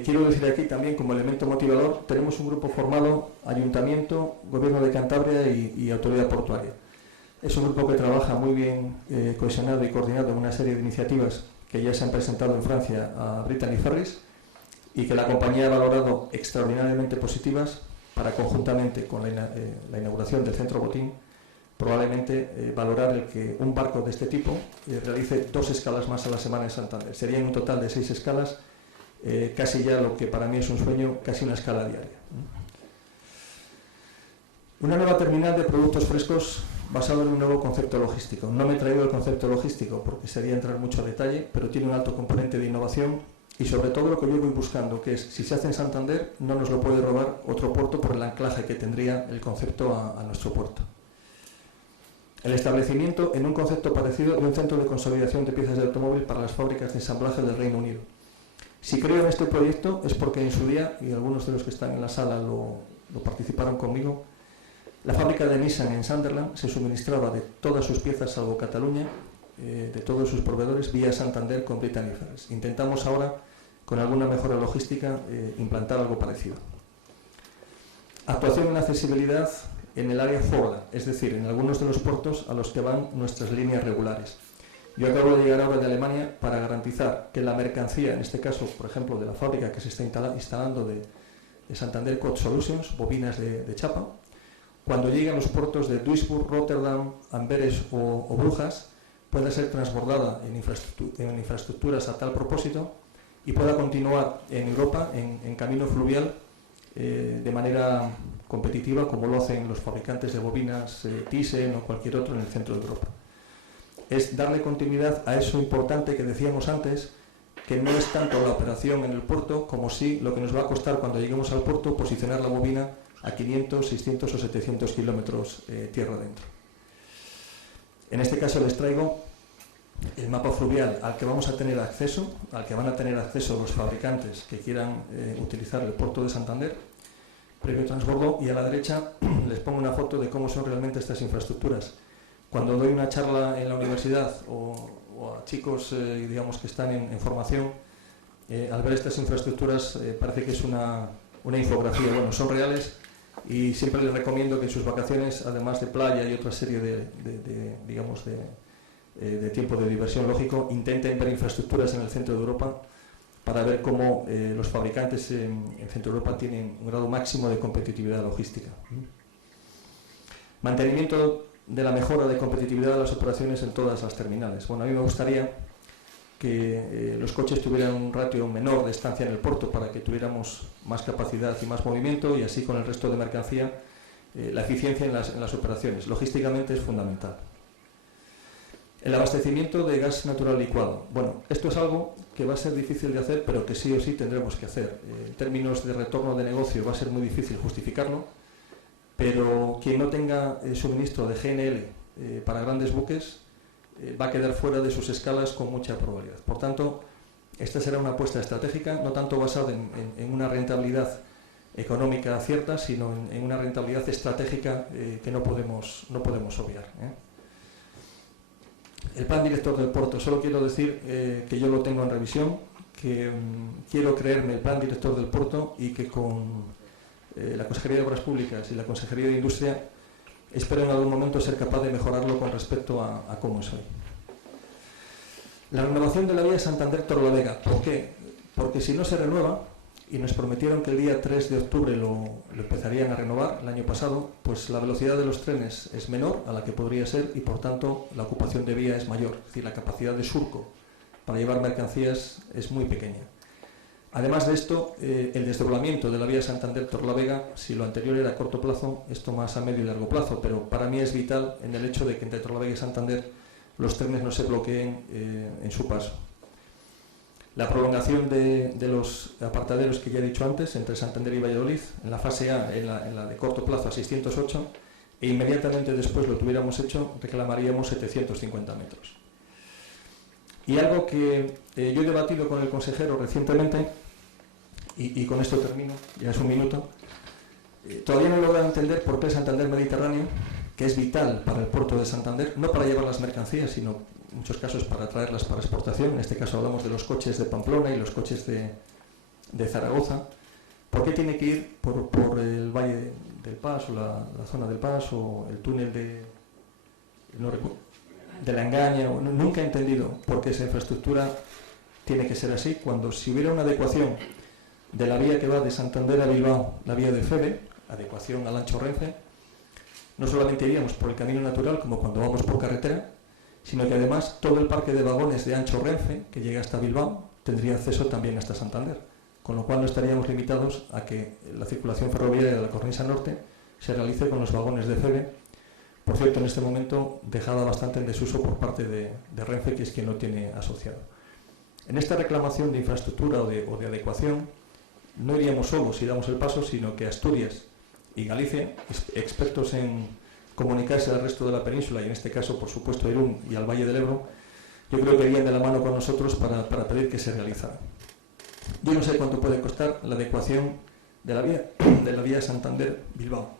Quiero decir aquí también, como elemento motivador, tenemos un grupo formado, Ayuntamiento, Gobierno de Cantabria y Autoridad Portuaria. Es un grupo que trabaja muy bien cohesionado y coordinado en una serie de iniciativas que ya se han presentado en Francia a Brittany Ferries y que la compañía ha valorado extraordinariamente positivas para, conjuntamente con la inauguración del Centro Botín, probablemente valorar el que un barco de este tipo realice 2 escalas más a la semana en Santander. Serían un total de 6 escalas, casi ya lo que para mí es un sueño, casi una escala diaria. Una nueva terminal de productos frescos basado en un nuevo concepto logístico. No me he traído el concepto logístico porque sería entrar mucho a detalle, pero tiene un alto componente de innovación y sobre todo lo que yo voy buscando, que es, si se hace en Santander, no nos lo puede robar otro puerto por el anclaje que tendría el concepto a nuestro puerto. El establecimiento en un concepto parecido de un centro de consolidación de piezas de automóvil para las fábricas de ensamblaje del Reino Unido. Si creo en este proyecto es porque en su día, y algunos de los que están en la sala lo participaron conmigo, la fábrica de Nissan en Sunderland se suministraba de todas sus piezas, salvo Cataluña, de todos sus proveedores, vía Santander con Brittany Ferries. Intentamos ahora, con alguna mejora logística, implantar algo parecido. Actuación en accesibilidad en el área Forda, es decir, en algunos de los puertos a los que van nuestras líneas regulares. Yo acabo de llegar ahora de Alemania para garantizar que la mercancía, en este caso, por ejemplo, de la fábrica que se está instalando de Santander Code Solutions, bobinas de chapa, cuando llegue a los puertos de Duisburg, Rotterdam, Amberes o Brujas, pueda ser transbordada en infraestructuras a tal propósito y pueda continuar en Europa en camino fluvial de manera competitiva, como lo hacen los fabricantes de bobinas Thyssen o cualquier otro en el centro de Europa. Es darle continuidad a eso importante que decíamos antes, que no es tanto la operación en el puerto como sí lo que nos va a costar cuando lleguemos al puerto posicionar la bobina a 500, 600 o 700 kilómetros tierra adentro. En este caso les traigo el mapa fluvial al que vamos a tener acceso, al que van a tener acceso los fabricantes que quieran utilizar el puerto de Santander, previo transbordo, y a la derecha les pongo una foto de cómo son realmente estas infraestructuras. Cuando doy una charla en la universidad o a chicos digamos que están en formación, al ver estas infraestructuras parece que es una infografía. Bueno, son reales y siempre les recomiendo que en sus vacaciones, además de playa y otra serie de tiempo de diversión lógico, intenten ver infraestructuras en el centro de Europa para ver cómo los fabricantes en Centro Europa tienen un grado máximo de competitividad logística. Mantenimiento de la mejora de competitividad de las operaciones en todas las terminales. Bueno, a mí me gustaría que los coches tuvieran un ratio menor de estancia en el puerto para que tuviéramos más capacidad y más movimiento, y así con el resto de mercancía la eficiencia en las operaciones. Logísticamente es fundamental. El abastecimiento de gas natural licuado. Bueno, esto es algo que va a ser difícil de hacer, pero que sí o sí tendremos que hacer. En términos de retorno de negocio va a ser muy difícil justificarlo, pero quien no tenga suministro de GNL para grandes buques va a quedar fuera de sus escalas con mucha probabilidad. Por tanto, esta será una apuesta estratégica, no tanto basada en una rentabilidad económica cierta, sino en una rentabilidad estratégica que no podemos obviar. El plan director del puerto, solo quiero decir que yo lo tengo en revisión, que quiero creerme el plan director del puerto y que con la Consejería de Obras Públicas y la Consejería de Industria espero en algún momento ser capaz de mejorarlo con respecto a cómo es hoy. La renovación de la vía Santander-Torrelavega. ¿Por qué? Porque si no se renueva, y nos prometieron que el día 3 de octubre lo empezarían a renovar el año pasado, pues la velocidad de los trenes es menor a la que podría ser y por tanto la ocupación de vía es mayor, es decir, la capacidad de surco para llevar mercancías es muy pequeña. Además de esto, el desdoblamiento de la vía Santander-Torrelavega, si lo anterior era a corto plazo, esto más a medio y largo plazo, pero para mí es vital en el hecho de que entre Torrelavega y Santander los trenes no se bloqueen en su paso. La prolongación de los apartaderos que ya he dicho antes, entre Santander y Valladolid, en la fase A, en la de corto plazo a 608, e inmediatamente después lo tuviéramos hecho, reclamaríamos 750 metros. Y algo que yo he debatido con el consejero recientemente, y con esto termino, ya es un minuto, todavía no he logrado entender por qué el Santander Mediterráneo, que es vital para el puerto de Santander, no para llevar las mercancías, sino en muchos casos para traerlas para exportación. En este caso hablamos de los coches de Pamplona y los coches de Zaragoza. ¿Por qué tiene que ir por el Valle del Pas, o la zona del Pas, o el túnel de la Engaña? Nunca he entendido por qué esa infraestructura tiene que ser así, cuando si hubiera una adecuación de la vía que va de Santander a Bilbao, la vía de Feve, adecuación al ancho Renfe, no solamente iríamos por el camino natural como cuando vamos por carretera, sino que además todo el parque de vagones de ancho Renfe que llega hasta Bilbao tendría acceso también hasta Santander, con lo cual no estaríamos limitados a que la circulación ferroviaria de la cornisa norte se realice con los vagones de Feve, por cierto en este momento dejada bastante en desuso por parte de Renfe, que es quien lo tiene asociado. En esta reclamación de infraestructura o de adecuación no iríamos solos si damos el paso, sino que Asturias y Galicia, expertos en comunicarse al resto de la península, y en este caso, por supuesto, a Irún y al Valle del Ebro, yo creo que irían de la mano con nosotros para pedir que se realizara. Yo no sé cuánto puede costar la adecuación de la vía Santander-Bilbao,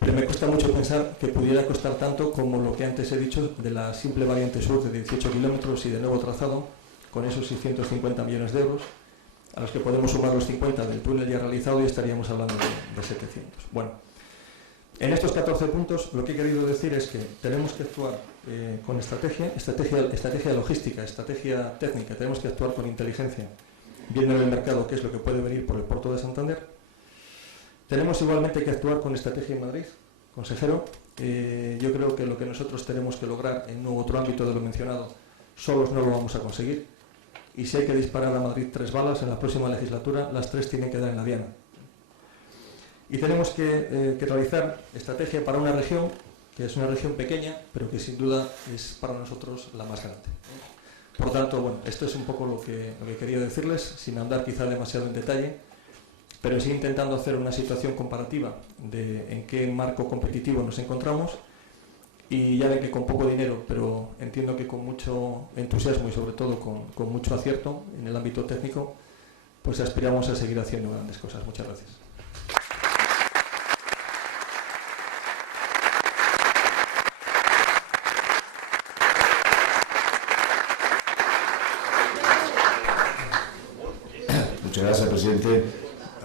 pero me cuesta mucho pensar que pudiera costar tanto como lo que antes he dicho de la simple variante sur de 18 kilómetros y de nuevo trazado, con esos 650 millones de euros, a los que podemos sumar los 50 del túnel ya realizado y estaríamos hablando de 700. Bueno, en estos 14 puntos lo que he querido decir es que tenemos que actuar con estrategia logística, estrategia técnica, tenemos que actuar con inteligencia, viendo en el mercado qué es lo que puede venir por el puerto de Santander. Tenemos igualmente que actuar con estrategia en Madrid. Consejero, yo creo que lo que nosotros tenemos que lograr en otro ámbito de lo mencionado, solos no lo vamos a conseguir. Y si hay que disparar a Madrid 3 balas en la próxima legislatura, las 3 tienen que dar en la diana. Y tenemos que realizar estrategia para una región, que es una región pequeña, pero que sin duda es para nosotros la más grande. Por tanto, bueno, esto es un poco lo que quería decirles, sin andar quizá demasiado en detalle, pero sí intentando hacer una situación comparativa de en qué marco competitivo nos encontramos. Y ya ven que con poco dinero, pero entiendo que con mucho entusiasmo y sobre todo con mucho acierto en el ámbito técnico, pues aspiramos a seguir haciendo grandes cosas. Muchas gracias. Muchas gracias, presidente.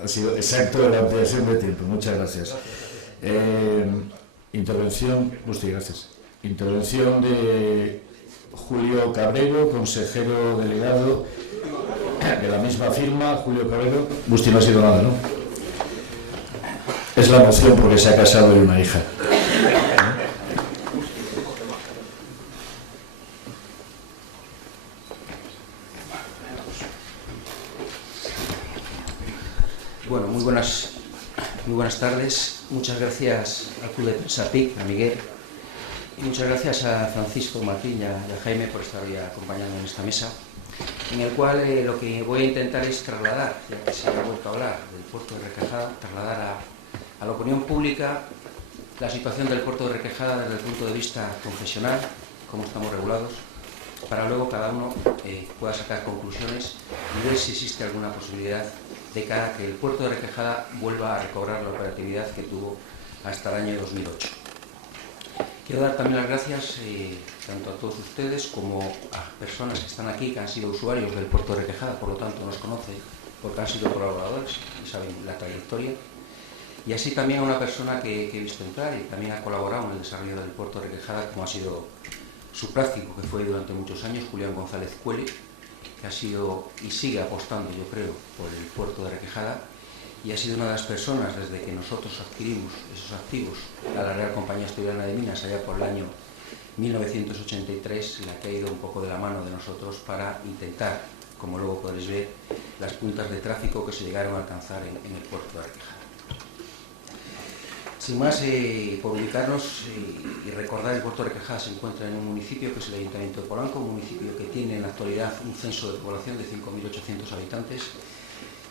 Ha sido exacto la ampliación de tiempo. Muchas gracias. Intervención, usted, gracias. Intervención de Julio Cabrero, consejero delegado de la misma firma. Julio Cabrero, usted no ha sido nada, ¿no? Es la moción porque se ha casado y una hija. Bueno, muy buenas tardes. Muchas gracias al Club de Prensa PIC, a Miguel Muchas gracias a Francisco, Martín y a Jaime por estar hoy acompañando en esta mesa, en el cual lo que voy a intentar es trasladar, ya que se ha vuelto a hablar del puerto de Requejada, trasladar a la opinión pública la situación del puerto de Requejada desde el punto de vista confesional, cómo estamos regulados, para luego cada uno pueda sacar conclusiones y ver si existe alguna posibilidad de cara a que el puerto de Requejada vuelva a recobrar la operatividad que tuvo hasta el año 2008. Quiero dar también las gracias tanto a todos ustedes como a personas que están aquí, que han sido usuarios del puerto de Requejada, por lo tanto nos conocen porque han sido colaboradores y saben la trayectoria. Y así también a una persona que he visto entrar y también ha colaborado en el desarrollo del puerto de Requejada, como ha sido su práctico, que fue durante muchos años, Julián González Cuele, que ha sido y sigue apostando, yo creo, por el puerto de Requejada, y ha sido una de las personas, desde que nosotros adquirimos esos activos a la Real Compañía Asturiana de Minas, allá por el año 1983, la que ha ido un poco de la mano de nosotros para intentar, como luego podréis ver, las puntas de tráfico que se llegaron a alcanzar en el puerto de Requejada. Sin más, por ubicarnos y recordar, el puerto de Requejada se encuentra en un municipio que es el Ayuntamiento de Polanco, un municipio que tiene en la actualidad un censo de población de 5.800 habitantes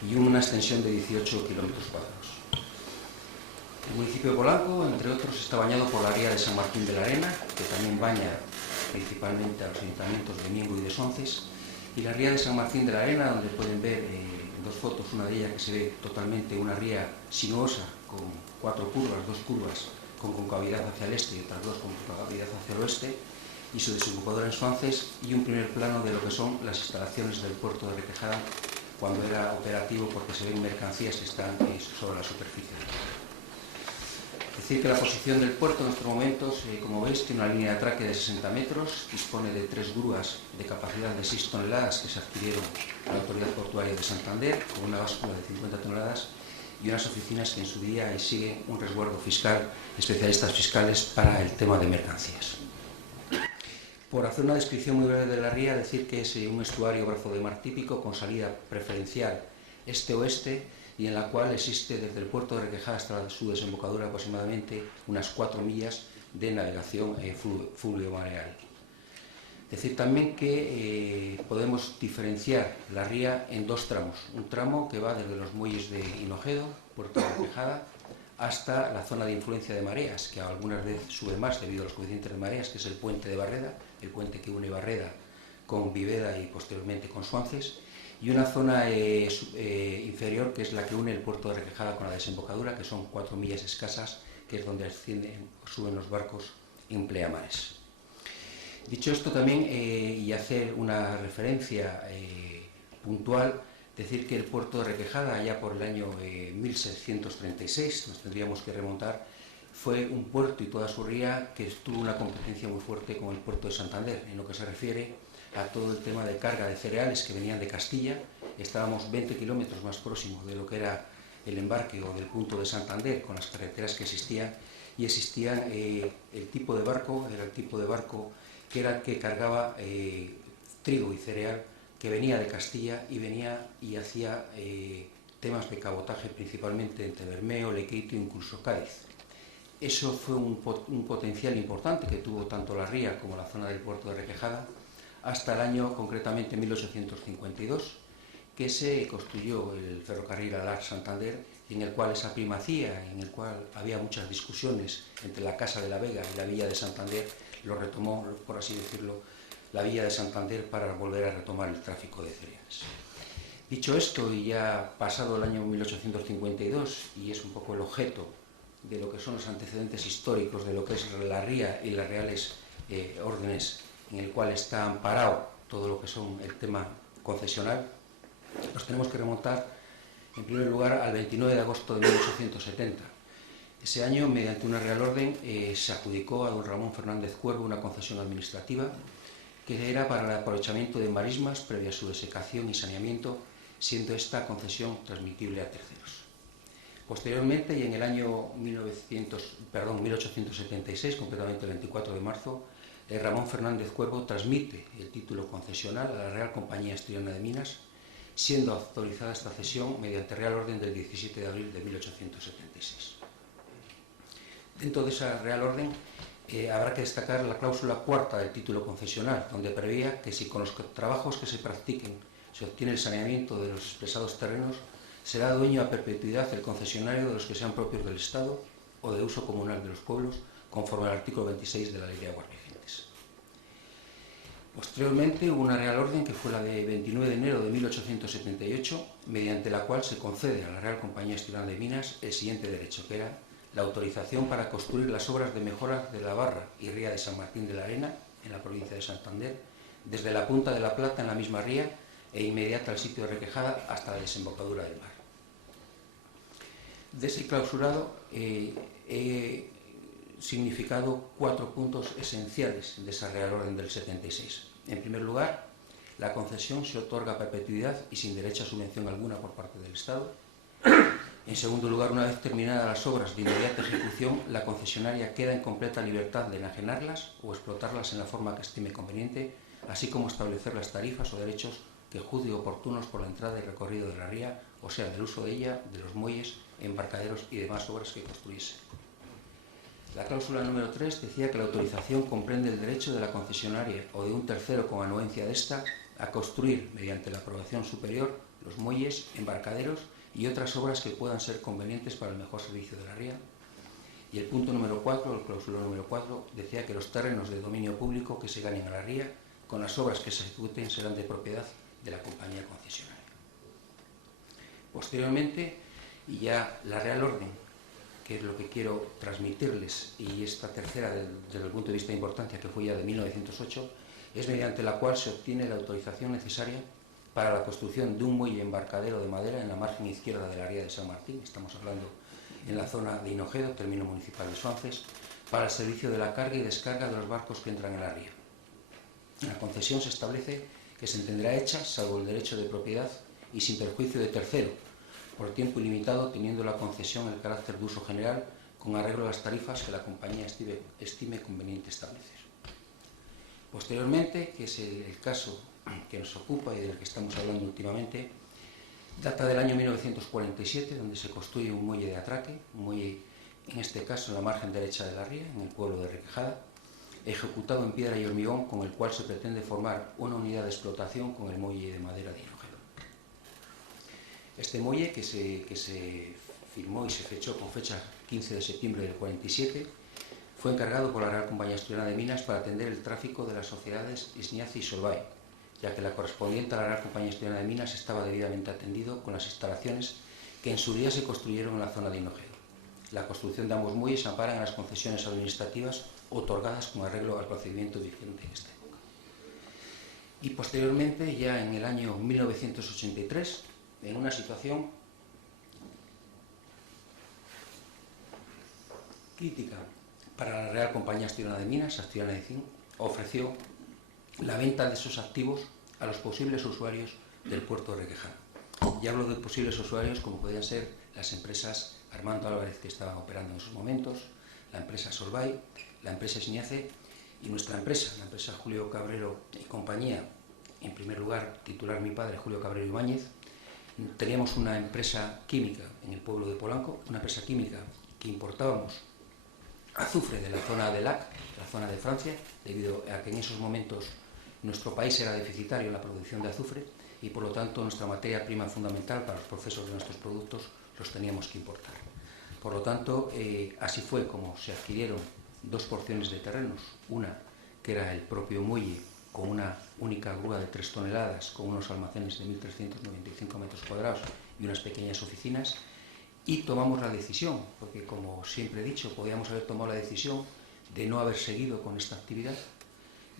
y una extensión de 18 kilómetros cuadrados. El municipio de Polanco, entre otros, está bañado por la ría de San Martín de la Arena, que también baña principalmente a los ayuntamientos de Mingo y de Sonces, y la ría de San Martín de la Arena, donde pueden ver en dos fotos, una de ellas que se ve totalmente una ría sinuosa, con 4 curvas, 2 curvas con concavidad hacia el este y otras 2 con concavidad hacia el oeste, y su desembocadura en Sonces, y un primer plano de lo que son las instalaciones del puerto de Requejada cuando era operativo, porque se ven mercancías que están sobre la superficie. Decir que la posición del puerto en estos momentos, como veis, tiene una línea de atraque de 60 metros, dispone de 3 grúas de capacidad de 6 toneladas que se adquirieron a la Autoridad Portuaria de Santander, con una báscula de 50 toneladas, y unas oficinas que en su día siguen un resguardo fiscal, especialistas fiscales para el tema de mercancías. Por hacer una descripción muy breve de la ría, decir que es un estuario brazo de mar típico con salida preferencial este-oeste y en la cual existe desde el puerto de Requejada hasta su desembocadura aproximadamente unas 4 millas de navegación fluvio-mareal. Decir también que podemos diferenciar la ría en 2 tramos. Un tramo que va desde los muelles de Hinojedo, puerto de Requejada, hasta la zona de influencia de mareas, que algunas veces sube más debido a los coeficientes de mareas, que es el puente de Barreda, el puente que une Barreda con Viveda y posteriormente con Suances, y una zona inferior, que es la que une el puerto de Requejada con la desembocadura, que son 4 millas escasas, que es donde ascienden o suben los barcos en pleamares. Dicho esto también, y hacer una referencia puntual, decir que el puerto de Requejada, allá por el año 1636, nos tendríamos que remontar, fue un puerto y toda su ría que tuvo una competencia muy fuerte con el puerto de Santander, en lo que se refiere a todo el tema de carga de cereales que venían de Castilla. Estábamos 20 kilómetros más próximos de lo que era el embarque o del punto de Santander, con las carreteras que existían, y existían el tipo de barco, era el tipo de barco que era el que cargaba trigo y cereal, que venía de Castilla y venía y hacía temas de cabotaje principalmente entre Bermeo, Lequeito e incluso Cádiz. Eso fue un potencial importante que tuvo tanto la ría como la zona del puerto de Requejada hasta el año concretamente 1852, que se construyó el ferrocarril Alar-Santander, en el cual esa primacía, en el cual había muchas discusiones entre la Casa de la Vega y la Villa de Santander, lo retomó, por así decirlo, la Villa de Santander para volver a retomar el tráfico de cereales. Dicho esto, y ya pasado el año 1852, y es un poco el objeto de lo que son los antecedentes históricos de lo que es la ría y las reales órdenes en el cual está amparado todo lo que son el tema concesional, nos tenemos que remontar en primer lugar al 29 de agosto de 1870. Ese año, mediante una real orden, se adjudicó a don Ramón Fernández Cuervo una concesión administrativa que era para el aprovechamiento de marismas previa a su desecación y saneamiento, siendo esta concesión transmitible a terceros. Posteriormente, y en el año 1876, concretamente el 24 de marzo, Ramón Fernández Cuervo transmite el título concesional a la Real Compañía Asturiana de Minas, siendo autorizada esta cesión mediante Real Orden del 17 de abril de 1876. Dentro de esa Real Orden habrá que destacar la cláusula cuarta del título concesional, donde preveía que si con los trabajos que se practiquen se obtiene el saneamiento de los expresados terrenos, será dueño a perpetuidad el concesionario de los que sean propios del Estado o de uso comunal de los pueblos, conforme al artículo 26 de la Ley de Aguas vigentes. Posteriormente hubo una Real Orden, que fue la de 29 de enero de 1878, mediante la cual se concede a la Real Compañía Asturiana de Minas el siguiente derecho, que era la autorización para construir las obras de mejora de la barra y ría de San Martín de la Arena, en la provincia de Santander, desde la Punta de la Plata en la misma ría e inmediata al sitio de Requejada hasta la desembocadura del mar. De ese clausurado he significado 4 puntos esenciales de esa Real Orden del 76. En primer lugar, la concesión se otorga a perpetuidad y sin derecho a subvención alguna por parte del Estado. En segundo lugar, una vez terminadas las obras de inmediata ejecución, la concesionaria queda en completa libertad de enajenarlas o explotarlas en la forma que estime conveniente, así como establecer las tarifas o derechos que juzgue oportunos por la entrada y recorrido de la ría, o sea, del uso de ella, de los muelles, embarcaderos y demás obras que construyese. La cláusula número 3 decía que la autorización comprende el derecho de la concesionaria o de un tercero con anuencia de esta a construir, mediante la aprobación superior, los muelles, embarcaderos y otras obras que puedan ser convenientes para el mejor servicio de la ría. Y el punto número 4, el cláusula número 4, decía que los terrenos de dominio público que se ganen a la ría, con las obras que se ejecuten, serán de propiedad de la compañía concesionaria. Posteriormente, y ya la Real Orden, que es lo que quiero transmitirles, y esta tercera desde el punto de vista de importancia, que fue ya de 1908, es mediante la cual se obtiene la autorización necesaria para la construcción de un muelle embarcadero de madera en la margen izquierda de la ría de San Martín, estamos hablando en la zona de Hinojedo, término municipal de Suances, para el servicio de la carga y descarga de los barcos que entran en la ría. La concesión se establece que se entenderá hecha, salvo el derecho de propiedad y sin perjuicio de tercero, por tiempo ilimitado, teniendo la concesión el carácter de uso general, con arreglo a las tarifas que la compañía estime conveniente establecer. Posteriormente, que es el caso que nos ocupa y del que estamos hablando últimamente, data del año 1947, donde se construye un muelle de atraque, un muelle, en este caso, en la margen derecha de la ría, en el pueblo de Requejada, ejecutado en piedra y hormigón, con el cual se pretende formar una unidad de explotación con el muelle de madera de Hinojedo. Este muelle, que se firmó y se fechó con fecha 15 de septiembre del 47, fue encargado por la Real Compañía Asturiana de Minas para atender el tráfico de las sociedades Isniazi y Solvay, ya que la correspondiente a la Real Compañía Asturiana de Minas estaba debidamente atendido con las instalaciones que en su día se construyeron en la zona de Hinojedo. La construcción de ambos muelles amparan en las concesiones administrativas otorgadas con arreglo al procedimiento vigente en esta época. Y posteriormente, ya en el año 1983, en una situación crítica para la Real Compañía Asturiana de Minas, Asturiana de Zinc, ofreció la venta de esos activos a los posibles usuarios del puerto de Requejada. Y hablo de posibles usuarios como podían ser las empresas Armando Álvarez, que estaban operando en esos momentos, la empresa Solvay, la empresa Isniace y nuestra empresa, la empresa Julio Cabrero y compañía, en primer lugar, titular mi padre, Julio Cabrero Ibáñez. Teníamos una empresa química en el pueblo de Polanco, una empresa química que importábamos azufre de la zona de Lac, la zona de Francia, debido a que en esos momentos nuestro país era deficitario en la producción de azufre y por lo tanto nuestra materia prima fundamental para los procesos de nuestros productos los teníamos que importar. Por lo tanto, así fue como se adquirieron 2 porciones de terrenos, una que era el propio muelle con una única grúa de 3 toneladas, con unos almacenes de 1.395 metros cuadrados y unas pequeñas oficinas, y tomamos la decisión, porque como siempre he dicho, podíamos haber tomado la decisión de no haber seguido con esta actividad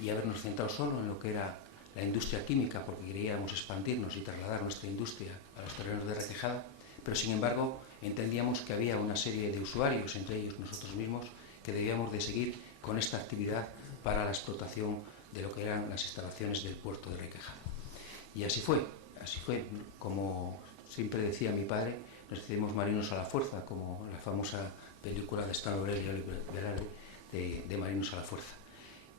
y habernos centrado solo en lo que era la industria química, porque queríamos expandirnos y trasladar nuestra industria a los terrenos de Requejada, pero sin embargo entendíamos que había una serie de usuarios, entre ellos nosotros mismos, que debíamos de seguir con esta actividad para la explotación de lo que eran las instalaciones del puerto de Requejada. Y así fue, como siempre decía mi padre, nos hicimos marinos a la fuerza, como la famosa película de Stan Laurel y Oliver Velare de Marinos a la Fuerza.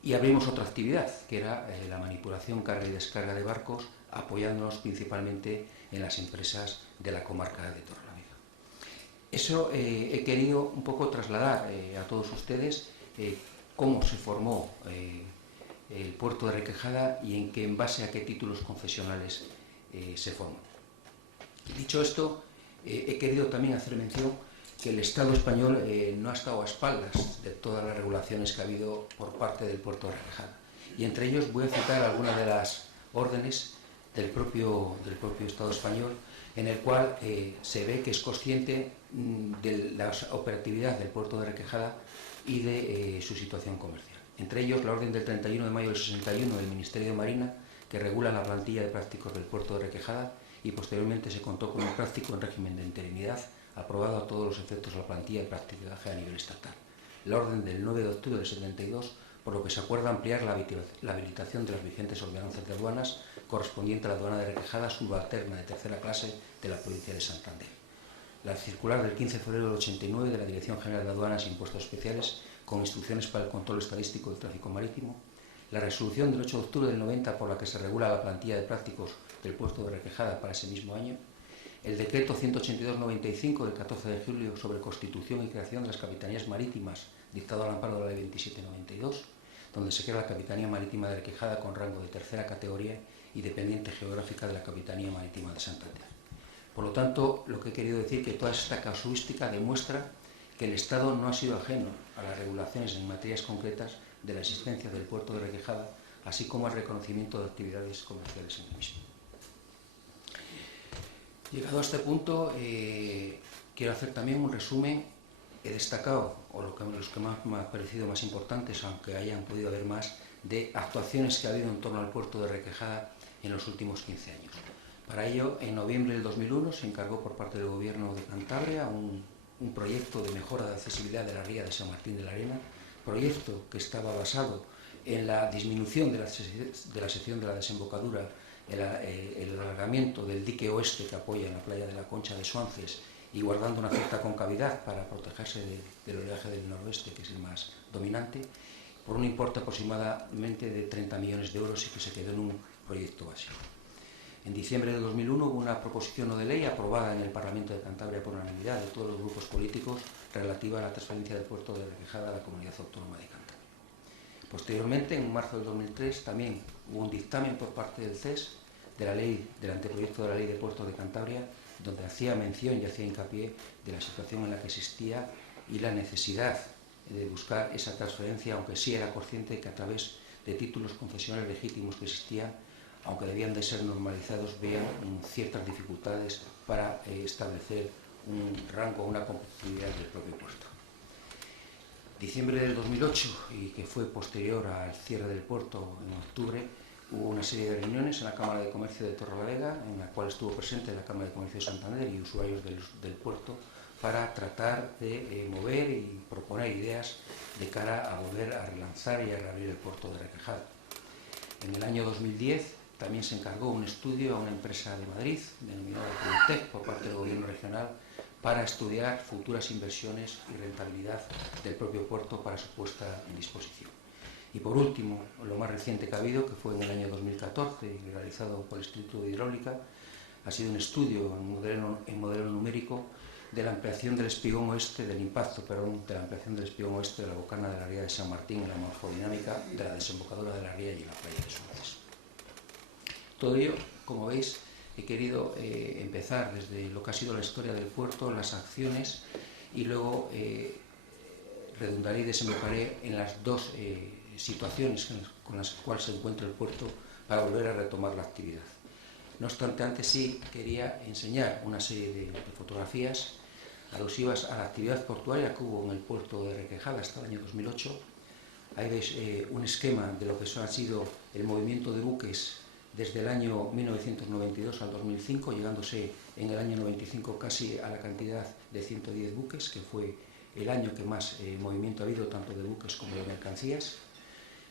Y abrimos otra actividad, que era la manipulación, carga y descarga de barcos, apoyándonos principalmente en las empresas de la comarca de Torrelavega. Eso he querido un poco trasladar a todos ustedes cómo se formó el puerto de Requejada y en base a qué títulos confesionales se formó. Dicho esto, he querido también hacer mención que el Estado español no ha estado a espaldas de todas las regulaciones que ha habido por parte del puerto de Requejada. Y entre ellos voy a citar algunas de las órdenes del propio Estado español, en el cual se ve que es consciente de la operatividad del puerto de Requejada y de su situación comercial. Entre ellos, la orden del 31 de mayo del 61 del Ministerio de Marina, que regula la plantilla de prácticos del puerto de Requejada, y posteriormente se contó con un práctico en régimen de interinidad, aprobado a todos los efectos de la plantilla de practicaje a nivel estatal. La orden del 9 de octubre del 72, por lo que se acuerda ampliar la habilitación de las vigentes ordenanzas de aduanas correspondiente a la aduana de Requejada, subalterna de tercera clase de la provincia de Santander. La circular del 15 de febrero del 89 de la Dirección General de Aduanas e Impuestos Especiales, con instrucciones para el control estadístico del tráfico marítimo. La resolución del 8 de octubre del 90, por la que se regula la plantilla de prácticos del puerto de Requejada para ese mismo año. El decreto 182-95 del 14 de julio sobre constitución y creación de las capitanías marítimas, dictado al amparo de la ley 2792, donde se crea la Capitanía Marítima de Requejada con rango de tercera categoría y dependiente geográfica de la Capitanía Marítima de Santander. Por lo tanto, lo que he querido decir es que toda esta casuística demuestra que el Estado no ha sido ajeno a las regulaciones en materias concretas de la existencia del puerto de Requejada, así como al reconocimiento de actividades comerciales en el mismo. Llegado a este punto, quiero hacer también un resumen. He destacado, o los que más me han parecido más importantes, aunque hayan podido haber más, de actuaciones que ha habido en torno al puerto de Requejada en los últimos 15 años. Para ello, en noviembre del 2001 se encargó por parte del Gobierno de Cantabria un proyecto de mejora de accesibilidad de la ría de San Martín de la Arena, proyecto que estaba basado en la disminución de la sección de la desembocadura, el alargamiento del dique oeste que apoya en la playa de la Concha de Suances y guardando una cierta concavidad para protegerse del oleaje del noroeste, que es el más dominante, por un importe aproximadamente de 30 millones de euros y que se quedó en un proyecto básico. En diciembre de 2001 hubo una proposición no de ley aprobada en el Parlamento de Cantabria por unanimidad de todos los grupos políticos relativa a la transferencia del puerto de Requejada a la Comunidad Autónoma de Cantabria. Posteriormente, en marzo del 2003, también hubo un dictamen por parte del CES del anteproyecto de la Ley de Puertos de Cantabria, donde hacía mención y hacía hincapié de la situación en la que existía y la necesidad de buscar esa transferencia, aunque sí era consciente que a través de títulos concesionales legítimos que existían, aunque debían de ser normalizados, veían ciertas dificultades para establecer un rango o una competitividad del propio puerto. Diciembre del 2008, y que fue posterior al cierre del puerto en octubre, hubo una serie de reuniones en la Cámara de Comercio de Torrelavega, en la cual estuvo presente la Cámara de Comercio de Santander y usuarios del puerto, para tratar de mover y proponer ideas de cara a volver a relanzar y a reabrir el puerto de Requejada. En el año 2010 también se encargó un estudio a una empresa de Madrid, denominada Printec, por parte del Gobierno regional, para estudiar futuras inversiones y rentabilidad del propio puerto para su puesta en disposición. Y por último, lo más reciente que ha habido, que fue en el año 2014 y realizado por el Instituto de Hidráulica, ha sido un estudio en modelo numérico de la ampliación del espigón oeste, del impacto, de la ampliación del espigón oeste de la bocana de la ría de San Martín en la morfodinámica de la desembocadura de la ría y en la playa de Suances. Todo ello, como veis, he querido empezar desde lo que ha sido la historia del puerto, las acciones, y luego redundaré y desembocaré en las dos situaciones con las cuales se encuentra el puerto para volver a retomar la actividad. No obstante, antes sí quería enseñar una serie de fotografías alusivas a la actividad portuaria que hubo en el puerto de Requejada hasta el año 2008. Ahí veis un esquema de lo que ha sido el movimiento de buques desde el año 1992 al 2005, llegándose en el año 95 casi a la cantidad de 110 buques, que fue el año que más movimiento ha habido, tanto de buques como de mercancías.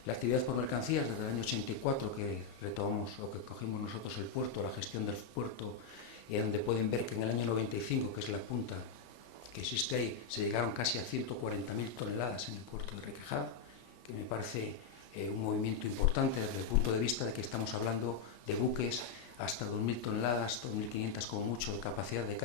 La actividad por mercancías desde el año 84, que retomamos o que cogimos nosotros el puerto, la gestión del puerto, y donde pueden ver que en el año 95, que es la punta que existe ahí, se llegaron casi a 140.000 toneladas en el puerto de Requejada, que me parece un movimiento importante desde el punto de vista de que estamos hablando de buques hasta 2.000 toneladas, 2.500 como mucho de capacidad de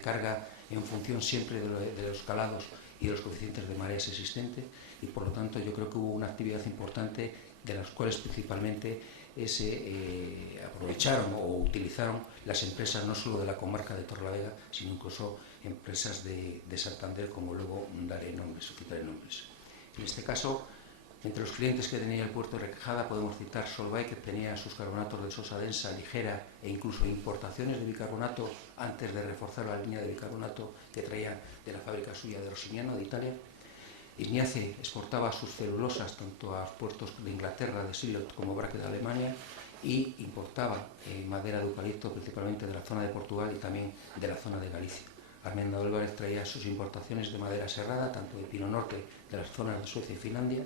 carga en función siempre de los calados y de los coeficientes de mareas existentes, y por lo tanto yo creo que hubo una actividad importante de las cuales principalmente se aprovecharon o utilizaron las empresas no solo de la comarca de Torrelavega, sino incluso empresas de Santander, como luego daré nombres o citaré nombres. En este caso, entre los clientes que tenía el puerto de Requejada podemos citar Solvay, que tenía sus carbonatos de sosa densa, ligera e incluso importaciones de bicarbonato antes de reforzar la línea de bicarbonato que traía de la fábrica suya de Rosignano, de Italia. Ignace exportaba sus celulosas tanto a puertos de Inglaterra, de Silot, como Braque de Alemania, y importaba madera de eucalipto principalmente de la zona de Portugal y también de la zona de Galicia. Armando Álvarez traía sus importaciones de madera serrada, tanto de pino norte de las zonas de Suecia y Finlandia.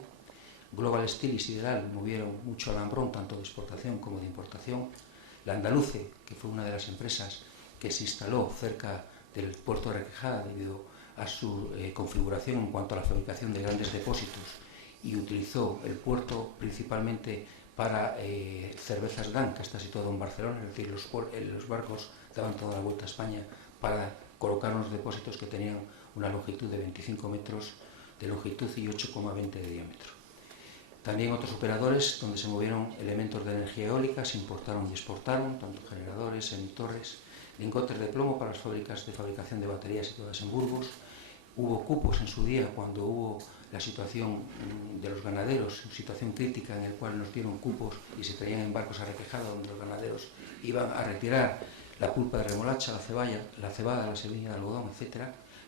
Global Steel y Sideral movieron mucho alambrón, tanto de exportación como de importación. La Andaluce, que fue una de las empresas que se instaló cerca del puerto de Requejada debido a su configuración en cuanto a la fabricación de grandes depósitos, y utilizó el puerto principalmente para cervezas DAN, que está situado en Barcelona, es decir, los barcos daban toda la vuelta a España para colocar unos depósitos que tenían una longitud de 25 metros de longitud y 8,20 de diámetro. También otros operadores donde se movieron elementos de energía eólica, se importaron y exportaron, tanto generadores, emittores, lingotes de plomo para las fábricas de fabricación de baterías situadas en Burgos. Hubo cupos en su día cuando hubo la situación de los ganaderos, una situación crítica en la cual nos dieron cupos y se traían en barcos a Requejada, donde los ganaderos iban a retirar la pulpa de remolacha, la cebada, la semilla de algodón, etc.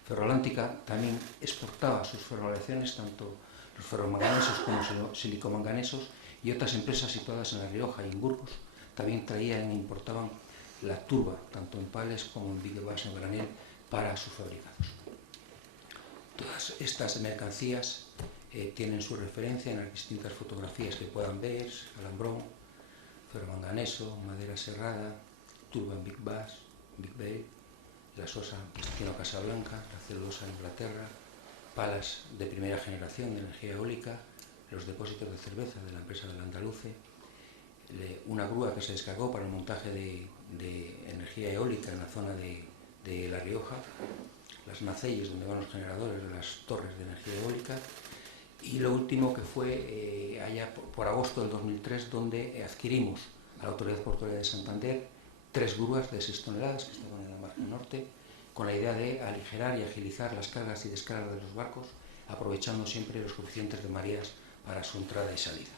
Ferroatlántica también exportaba sus ferroaleaciones, tanto los ferromanganesos como los silicomanganesos, y otras empresas situadas en La Rioja y en Burgos también traían e importaban la turba, tanto en pales como en big bags en granel, para sus fabricados. Todas estas mercancías tienen su referencia en las distintas fotografías que puedan ver: alambrón, ferromanganeso, madera serrada, turba en big bags, big bay, la sosa Destino Casablanca, la celulosa en Inglaterra, palas de primera generación de energía eólica, los depósitos de cerveza de la empresa del Andaluce, una grúa que se descargó para el montaje de energía eólica en la zona de La Rioja, las nacelles donde van los generadores de las torres de energía eólica, y lo último que fue allá por agosto del 2003, donde adquirimos a la Autoridad Portuaria de Santander 3 grúas de 6 toneladas que estaban en la margen norte, con la idea de aligerar y agilizar las cargas y descargas de los barcos, aprovechando siempre los coeficientes de mareas para su entrada y salida.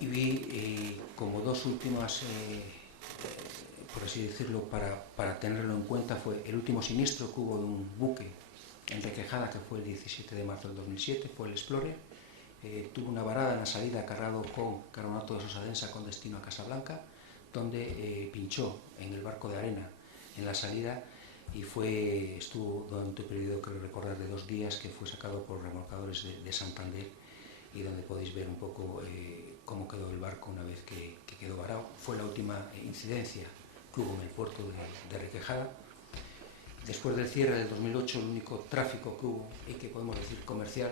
Y vi como dos últimas, por así decirlo, para tenerlo en cuenta, fue el último siniestro que hubo de un buque en Requejada, que fue el 17 de marzo del 2007, fue el Explorer. Tuvo una varada en la salida cargado con carbonato de sosa densa con destino a Casablanca, donde pinchó en el barco de arena en la salida, y estuvo durante un periodo, creo recordar, de 2 días, que fue sacado por remolcadores de Santander, y donde podéis ver un poco cómo quedó el barco una vez que quedó varado. Fue la última incidencia que hubo en el puerto de Requejada. Después del cierre del 2008, el único tráfico que hubo, y que podemos decir comercial,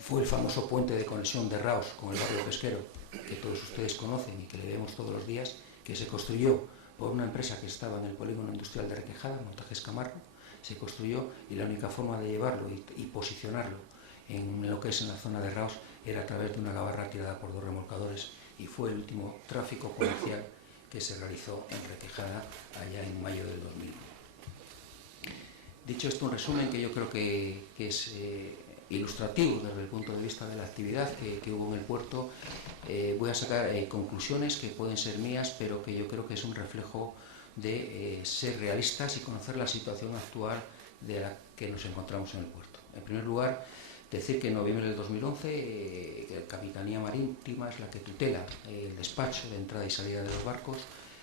fue el famoso puente de conexión de Raos con el barrio pesquero, que todos ustedes conocen y que le vemos todos los días, que se construyó por una empresa que estaba en el polígono industrial de Requejada, Montajes Camargo. Se construyó, y la única forma de llevarlo y posicionarlo en lo que es en la zona de Raos era a través de una gabarra tirada por 2 remolcadores, y fue el último tráfico comercial que se realizó en Requejada allá en mayo del 2001. Dicho esto, un resumen que yo creo que es ilustrativo desde el punto de vista de la actividad que hubo en el puerto. Voy a sacar conclusiones que pueden ser mías, pero que yo creo que es un reflejo de ser realistas y conocer la situación actual de la que nos encontramos en el puerto. En primer lugar, decir que en noviembre del 2011 la Capitanía Marítima es la que tutela el despacho de entrada y salida de los barcos.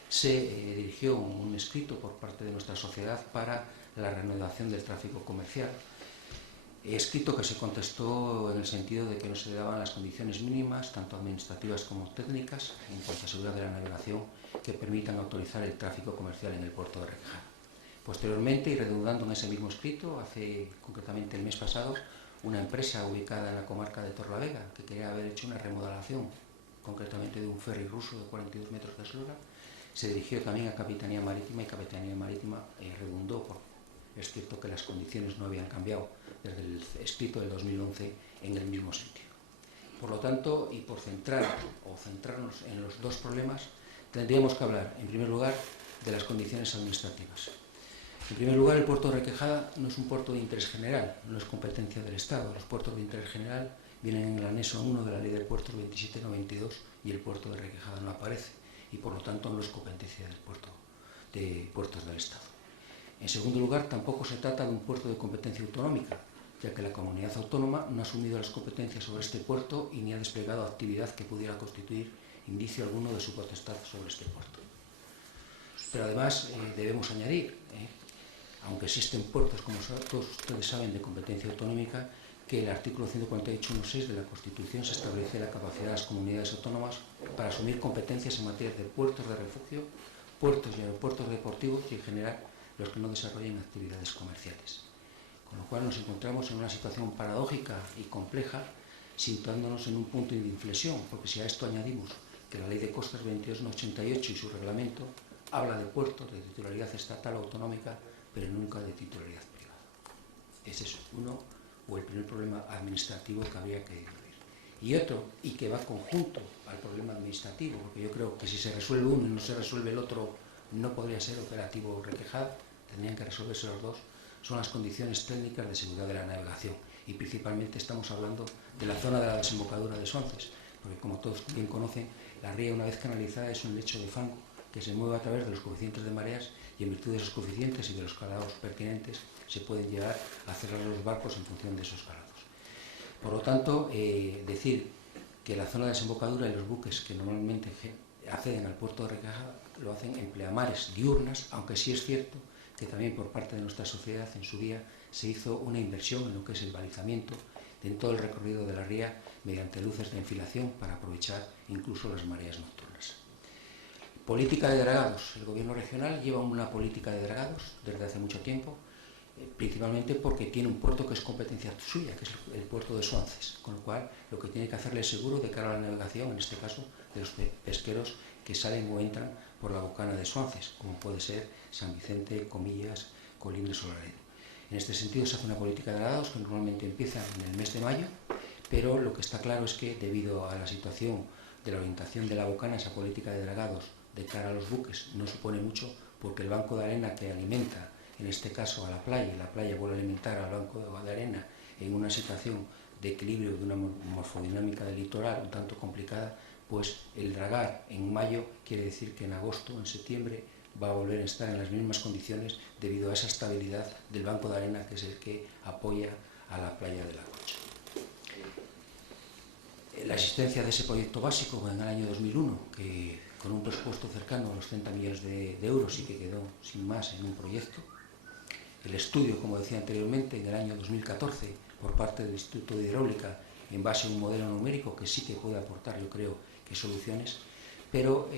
Se dirigió un escrito por parte de nuestra sociedad para la reanudación del tráfico comercial, escrito que se contestó en el sentido de que no se le daban las condiciones mínimas, tanto administrativas como técnicas, en cuanto a seguridad de la navegación, que permitan autorizar el tráfico comercial en el puerto de Requejada. Posteriormente, y redundando en ese mismo escrito, hace concretamente el mes pasado, una empresa ubicada en la comarca de Torrelavega, que quería haber hecho una remodelación, concretamente de un ferry ruso de 42 metros de eslora, se dirigió también a Capitanía Marítima, y Capitanía Marítima redundó Es cierto que las condiciones no habían cambiado desde el escrito del 2011 en el mismo sentido. Por lo tanto, y por centrarnos en los dos problemas, tendríamos que hablar, en primer lugar, de las condiciones administrativas. En primer lugar, el puerto de Requejada no es un puerto de interés general, no es competencia del Estado. Los puertos de interés general vienen en el anexo 1 de la Ley de Puertos 2792 y el puerto de Requejada no aparece, y por lo tanto no es competencia del puertos del Estado. En segundo lugar, tampoco se trata de un puerto de competencia autonómica, ya que la comunidad autónoma no ha asumido las competencias sobre este puerto y ni ha desplegado actividad que pudiera constituir indicio alguno de su potestad sobre este puerto. Pero además debemos añadir, aunque existen puertos, como todos ustedes saben, de competencia autonómica, que el artículo 148.1.6 de la Constitución se establece la capacidad de las comunidades autónomas para asumir competencias en materia de puertos de refugio, puertos y aeropuertos deportivos y en general los que no desarrollen actividades comerciales. Con lo cual nos encontramos en una situación paradójica y compleja, situándonos en un punto de inflexión, porque si a esto añadimos que la Ley de Costas 2288 y su reglamento habla de puertos de titularidad estatal o autonómica, pero nunca de titularidad privada. Ese es uno, o el primer problema administrativo que habría que diluir. Y otro, y que va conjunto al problema administrativo, porque yo creo que si se resuelve uno y no se resuelve el otro, no podría ser operativo Requejada, tendrían que resolverse los dos, son las condiciones técnicas de seguridad de la navegación. Y principalmente estamos hablando de la zona de la desembocadura de Suances, porque como todos bien conocen, la ría una vez canalizada es un lecho de fango que se mueve a través de los coeficientes de mareas y en virtud de esos coeficientes y de los calados pertinentes se pueden llegar a cerrar los barcos en función de esos calados. Por lo tanto, decir que la zona de desembocadura y los buques que normalmente acceden al puerto de Requejada lo hacen en pleamares diurnas, aunque sí es cierto que también por parte de nuestra sociedad en su día se hizo una inversión en lo que es el balizamiento en todo el recorrido de la ría mediante luces de enfilación para aprovechar incluso las mareas nocturnas. Política de dragados. El gobierno regional lleva una política de dragados desde hace mucho tiempo, principalmente porque tiene un puerto que es competencia suya, que es el puerto de Suances, con lo cual lo que tiene que hacerle es seguro de cara a la navegación, en este caso de los pesqueros que salen o entran por la bocana de Suances, como puede ser San Vicente, Comillas, Colindres o Laredo. En este sentido se hace una política de dragados que normalmente empieza en el mes de mayo, pero lo que está claro es que debido a la situación de la orientación de la bocana, esa política de dragados de cara a los buques no supone mucho, porque el banco de arena que alimenta en este caso a la playa, y la playa vuelve a alimentar al banco de arena en una situación de equilibrio de una morfodinámica del litoral un tanto complicada, pues el dragar en mayo quiere decir que en agosto, en septiembre, va a volver a estar en las mismas condiciones debido a esa estabilidad del banco de arena que es el que apoya a la playa de la Concha. La existencia de ese proyecto básico en el año 2001, que con un presupuesto cercano a los 30 millones de euros y que quedó sin más en un proyecto. El estudio, como decía anteriormente, en el año 2014 por parte del Instituto de Hidráulica en base a un modelo numérico que sí que puede aportar, yo creo, que soluciones, pero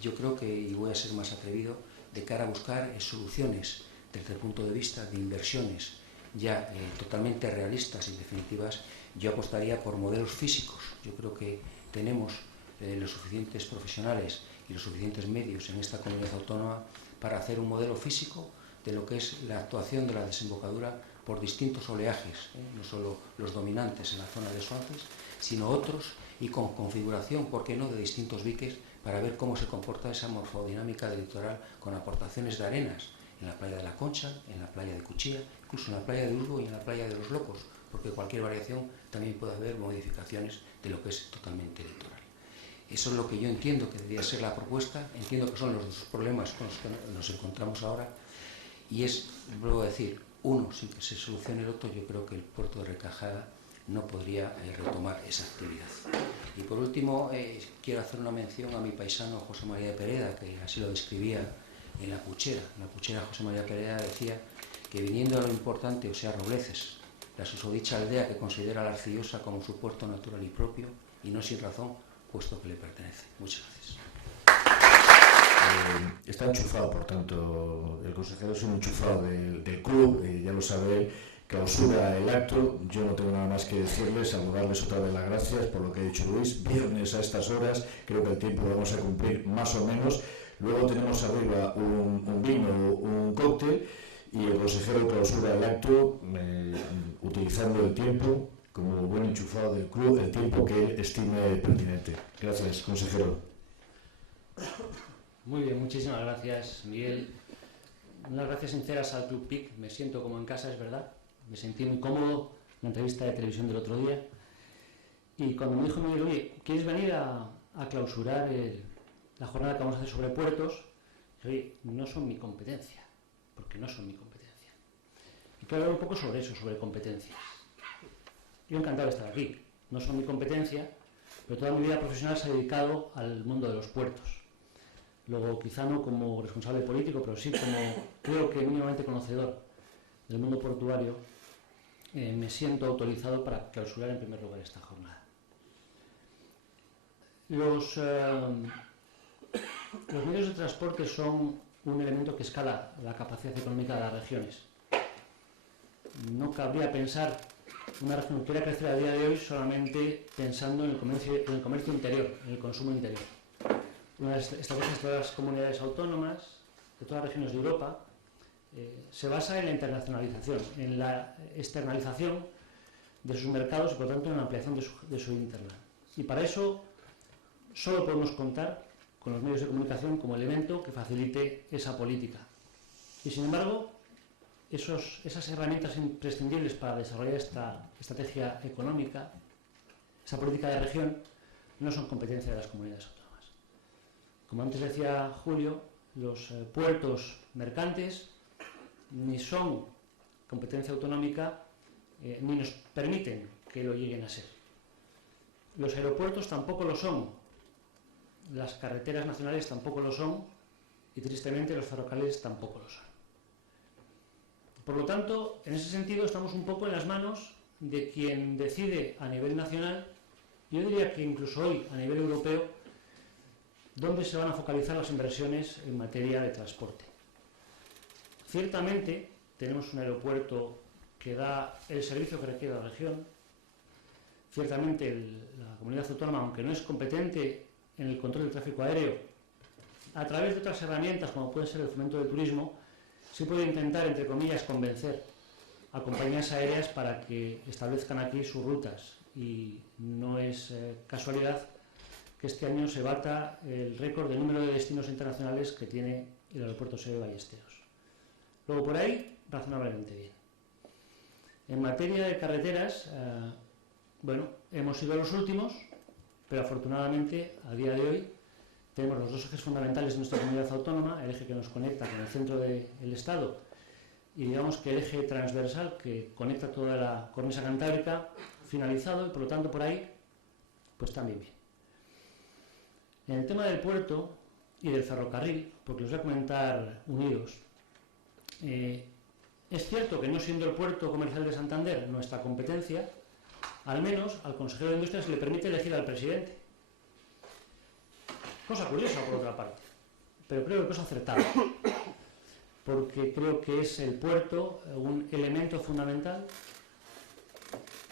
yo creo que, y voy a ser más atrevido, de cara a buscar soluciones desde el punto de vista de inversiones ya totalmente realistas y definitivas, yo apostaría por modelos físicos. Yo creo que tenemos los suficientes profesionales y los suficientes medios en esta comunidad autónoma para hacer un modelo físico de lo que es la actuación de la desembocadura por distintos oleajes, no solo los dominantes en la zona de Suances, sino otros, y con configuración, ¿por qué no?, de distintos diques, para ver cómo se comporta esa morfodinámica del litoral con aportaciones de arenas en la playa de la Concha, en la playa de Cuchilla, incluso en la playa de Urgo y en la playa de los Locos, porque cualquier variación también puede haber modificaciones de lo que es totalmente litoral. Eso es lo que yo entiendo que debería ser la propuesta, entiendo que son los dos problemas con los que nos encontramos ahora, y es, vuelvo a decir, uno, sin que se solucione el otro, yo creo que el puerto de Requejada no podría retomar esa actividad. Y por último, quiero hacer una mención a mi paisano José María de Pereda, que así lo describía en La Puchera. En La Puchera José María Pereda decía que viniendo a lo importante, o sea, Robleces, la susodicha aldea que considera a la Arcillosa como su puerto natural y propio, y no sin razón, puesto que le pertenece. Muchas gracias. Está enchufado, por tanto, el consejero es un enchufado del club, ya lo sabe, clausura el acto. Yo no tengo nada más que decirles, salvo darles otra vez las gracias por lo que ha dicho Luis. Viernes a estas horas, creo que el tiempo lo vamos a cumplir más o menos. Luego tenemos arriba un vino, un cóctel, y el consejero clausura el acto utilizando el tiempo como buen enchufado del club, el tiempo que él estime pertinente. Gracias, consejero. Muy bien, muchísimas gracias, Miguel. Unas gracias sinceras al Club PIC. Me siento como en casa, es verdad. Me sentí muy cómodo en la entrevista de televisión del otro día. Y cuando me dijo Miguel, oye, ¿quieres venir a clausurar la jornada que vamos a hacer sobre puertos? Oye, no son mi competencia, porque no son mi competencia. Y quiero hablar un poco sobre eso, sobre competencias. Yo encantado de estar aquí. No son mi competencia, pero toda mi vida profesional se ha dedicado al mundo de los puertos. Luego, quizá no como responsable político, pero sí como, creo que mínimamente conocedor del mundo portuario, me siento autorizado para clausurar en primer lugar esta jornada. Los medios de transporte son un elemento que escala la capacidad económica de las regiones. No cabría pensar una región que quiera crecer a día de hoy solamente pensando en el comercio interior, en el consumo interior. Una de las estrategias de todas las comunidades autónomas, de todas las regiones de Europa, se basa en la internacionalización, en la externalización de sus mercados y por tanto en la ampliación de su interna. Y para eso solo podemos contar con los medios de comunicación como elemento que facilite esa política. Y sin embargo, esas herramientas imprescindibles para desarrollar esta estrategia económica, esa política de región, no son competencia de las comunidades autónomas. Como antes decía Julio, los puertos mercantes ni son competencia autonómica ni nos permiten que lo lleguen a ser. Los aeropuertos tampoco lo son, las carreteras nacionales tampoco lo son y tristemente los ferrocarriles tampoco lo son. Por lo tanto, en ese sentido estamos un poco en las manos de quien decide a nivel nacional, yo diría que incluso hoy a nivel europeo, dónde se van a focalizar las inversiones en materia de transporte. Ciertamente tenemos un aeropuerto que da el servicio que requiere la región. Ciertamente la comunidad autónoma, aunque no es competente en el control del tráfico aéreo, a través de otras herramientas como puede ser el fomento del turismo, sí puede intentar, entre comillas, convencer a compañías aéreas para que establezcan aquí sus rutas. Y no es casualidad que este año se bata el récord del número de destinos internacionales que tiene el aeropuerto Seve Ballesteros. Luego, por ahí, razonablemente bien. En materia de carreteras, bueno, hemos sido los últimos, pero afortunadamente, a día de hoy, tenemos los dos ejes fundamentales de nuestra comunidad autónoma, el eje que nos conecta con el centro del Estado y digamos que el eje transversal que conecta toda la cornisa cantábrica, finalizado y por lo tanto por ahí, pues también bien. En el tema del puerto y del ferrocarril, porque os voy a comentar unidos, es cierto que no siendo el puerto comercial de Santander nuestra competencia, al menos al consejero de Industria se le permite elegir al presidente. Cosa curiosa, por otra parte, pero creo que cosa acertada, porque creo que es el puerto un elemento fundamental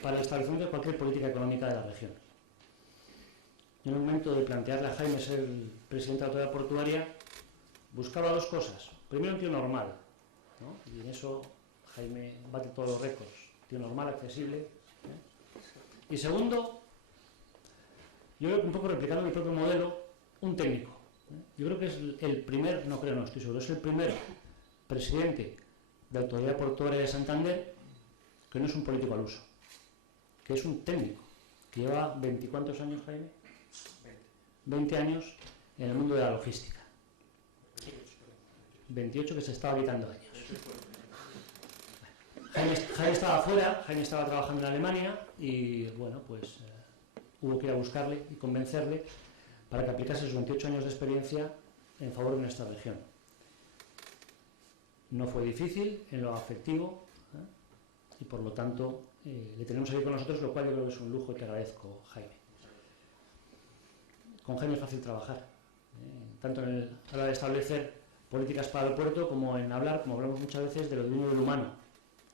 para el establecimiento de cualquier política económica de la región. En el momento de plantearle a Jaime ser el presidente de la autoridad portuaria, buscaba dos cosas. Primero, un tío normal, ¿no? Y en eso Jaime bate todos los récords. Tío normal, accesible. Y segundo, yo creo que un poco replicando mi propio modelo, un técnico. Yo creo que es el primer, no creo, no estoy seguro, es el primer presidente de la autoridad portuaria de Santander que no es un político al uso, que es un técnico, que lleva 20 ¿cuántos años, Jaime? 20 años en el mundo de la logística. 28 que se estaba quitando años. Jaime estaba fuera, Jaime estaba trabajando en Alemania y bueno, pues hubo que ir a buscarle y convencerle para que aplicase sus 28 años de experiencia en favor de nuestra región. No fue difícil en lo afectivo y por lo tanto le tenemos aquí con nosotros, lo cual yo creo que es un lujo y te agradezco, Jaime. Con Jaime es fácil trabajar, tanto en a la hora de establecer políticas para el puerto como en hablar, como hablamos muchas veces, de lo divino y lo humano,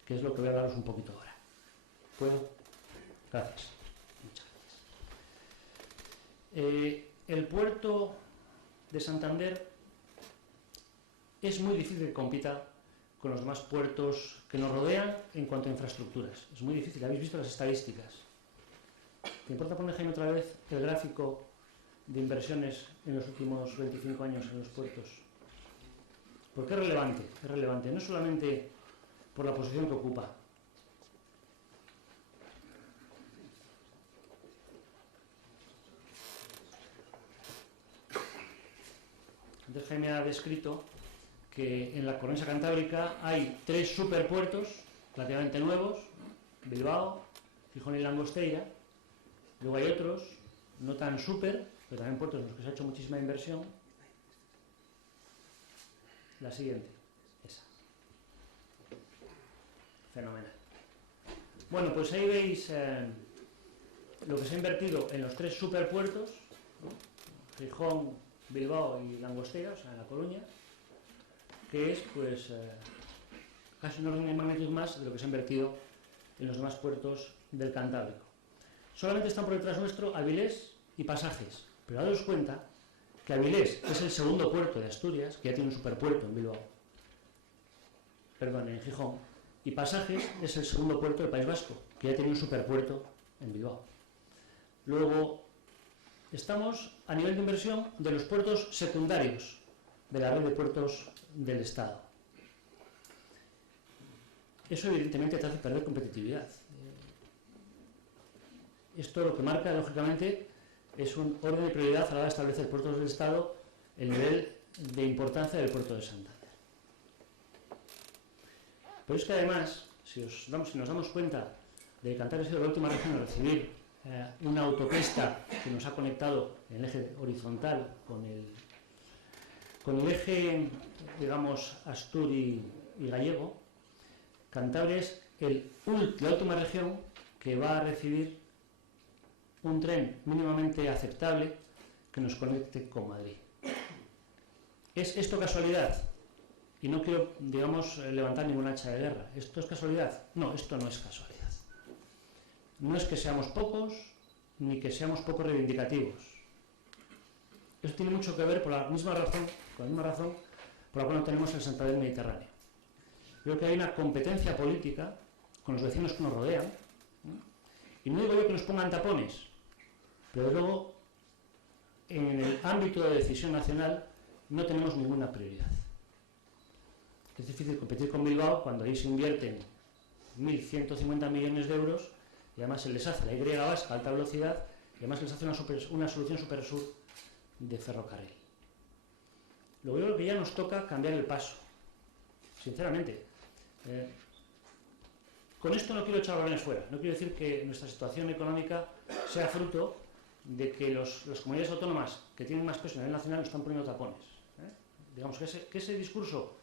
que es lo que voy a hablaros un poquito ahora. ¿Puedo? Gracias. Muchas gracias. El puerto de Santander es muy difícil que compita con los demás puertos que nos rodean en cuanto a infraestructuras. Es muy difícil, habéis visto las estadísticas. ¿Te importa poner, Jaime, otra vez el gráfico de inversiones en los últimos 25 años en los puertos? Porque es relevante, no solamente por la posición que ocupa. Entonces Jaime ha descrito que en la cornisa cantábrica hay 3 superpuertos relativamente nuevos, Bilbao, Gijón y Langosteira. Luego hay otros, no tan super, pero también puertos en los que se ha hecho muchísima inversión. La siguiente, esa. Fenomenal. Bueno, pues ahí veis lo que se ha invertido en los 3 superpuertos, ¿no? Gijón, Bilbao y Langosteira, o sea, en La Coruña, que es pues casi un orden de magnitud más de lo que se ha invertido en los demás puertos del Cantábrico. Solamente están por detrás nuestro Avilés y Pasajes, pero daos cuenta que Avilés es el segundo puerto de Asturias, que ya tiene un superpuerto en Bilbao, perdón, en Gijón, y Pasajes es el segundo puerto del País Vasco, que ya tiene un superpuerto en Bilbao. Luego, estamos a nivel de inversión de los puertos secundarios de la red de puertos del Estado. Eso evidentemente te hace perder competitividad. Esto lo que marca, lógicamente, es un orden de prioridad a la hora de establecer puertos del Estado, el nivel de importancia del puerto de Santander. Pero es que además, si nos damos cuenta de que Cantabria ha sido la última región a recibir una autopista que nos ha conectado en el eje horizontal con el eje, digamos, Asturi y Gallego, Cantabria es la última región que va a recibir un tren mínimamente aceptable que nos conecte con Madrid. ¿Es esto casualidad? Y no quiero, digamos, levantar ningún hacha de guerra. ¿Esto es casualidad? No, esto no es casualidad. No es que seamos pocos, ni que seamos poco reivindicativos. Esto tiene mucho que ver con la misma razón por la cual no tenemos el Santander Mediterráneo. Creo que hay una competencia política con los vecinos que nos rodean, ¿no? Y no digo yo que nos pongan tapones, pero luego en el ámbito de decisión nacional no tenemos ninguna prioridad. Es difícil competir con Bilbao cuando ahí se invierten 1.150 millones de euros y además se les hace la Y vasca a alta velocidad y además les hace una solución supersur de ferrocarril. Luego yo creo que ya nos toca cambiar el paso, sinceramente. Con esto no quiero echar balones fuera, no quiero decir que nuestra situación económica sea fruto de que las comunidades autónomas que tienen más peso a nivel nacional nos están poniendo tapones. Digamos que ese discurso,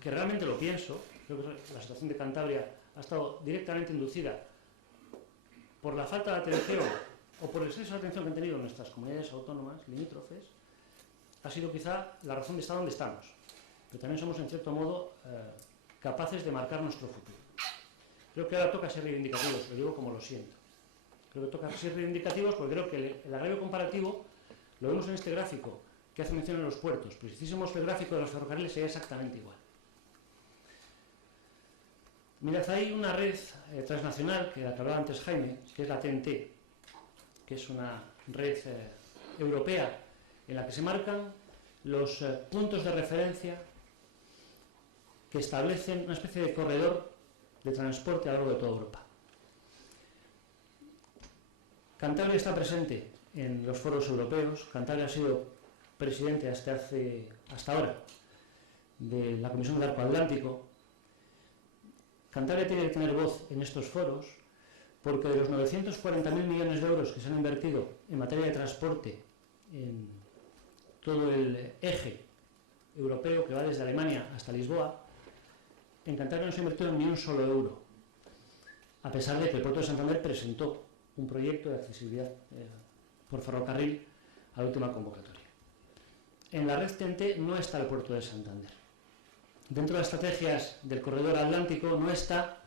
que realmente lo pienso, creo que la situación de Cantabria ha estado directamente inducida por la falta de atención o por el exceso de atención que han tenido nuestras comunidades autónomas limítrofes, ha sido quizá la razón de estar donde estamos. Pero también somos, en cierto modo, capaces de marcar nuestro futuro. Creo que ahora toca ser reivindicativos, lo digo como lo siento. Creo que toca ser reivindicativos porque creo que el agravio comparativo lo vemos en este gráfico que hace mención a los puertos, pero si hiciésemos el gráfico de los ferrocarriles sería exactamente igual. Mirad, hay una red transnacional, que la que hablaba antes Jaime, que es la TNT, que es una red europea en la que se marcan los puntos de referencia que establecen una especie de corredor de transporte a lo largo de toda Europa. Cantabria está presente en los foros europeos. Cantabria ha sido presidente hasta ahora de la Comisión del Arco Atlántico. Cantabria tiene que tener voz en estos foros porque de los 940.000 millones de euros que se han invertido en materia de transporte en todo el eje europeo que va desde Alemania hasta Lisboa, en Cantabria no se ha invertido ni un solo euro, a pesar de que el puerto de Santander presentó un proyecto de accesibilidad por ferrocarril a la última convocatoria. En la red TEN-T no está el puerto de Santander. Dentro de las estrategias del corredor atlántico no está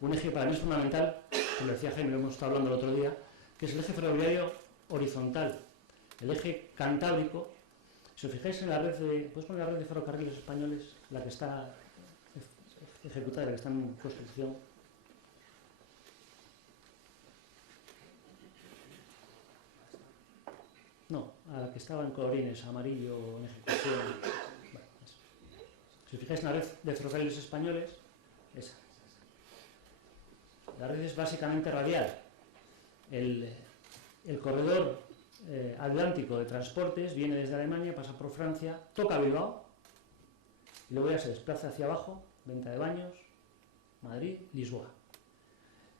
un eje para mí es fundamental, como decía Jaime, lo hemos estado hablando el otro día, que es el eje ferroviario horizontal, el eje cantábrico. Si os fijáis en la red ¿puedes poner la red de ferrocarriles españoles? La que está ejecutada, que está en construcción. No, a la que estaba en colorines, amarillo, en ejecución. Bueno, eso. Si os fijáis en la red de ferrocarriles españoles, esa. La red es básicamente radial. El corredor atlántico de transportes viene desde Alemania, pasa por Francia, toca Bilbao y luego ya se desplaza hacia abajo, Venta de Baños, Madrid, Lisboa.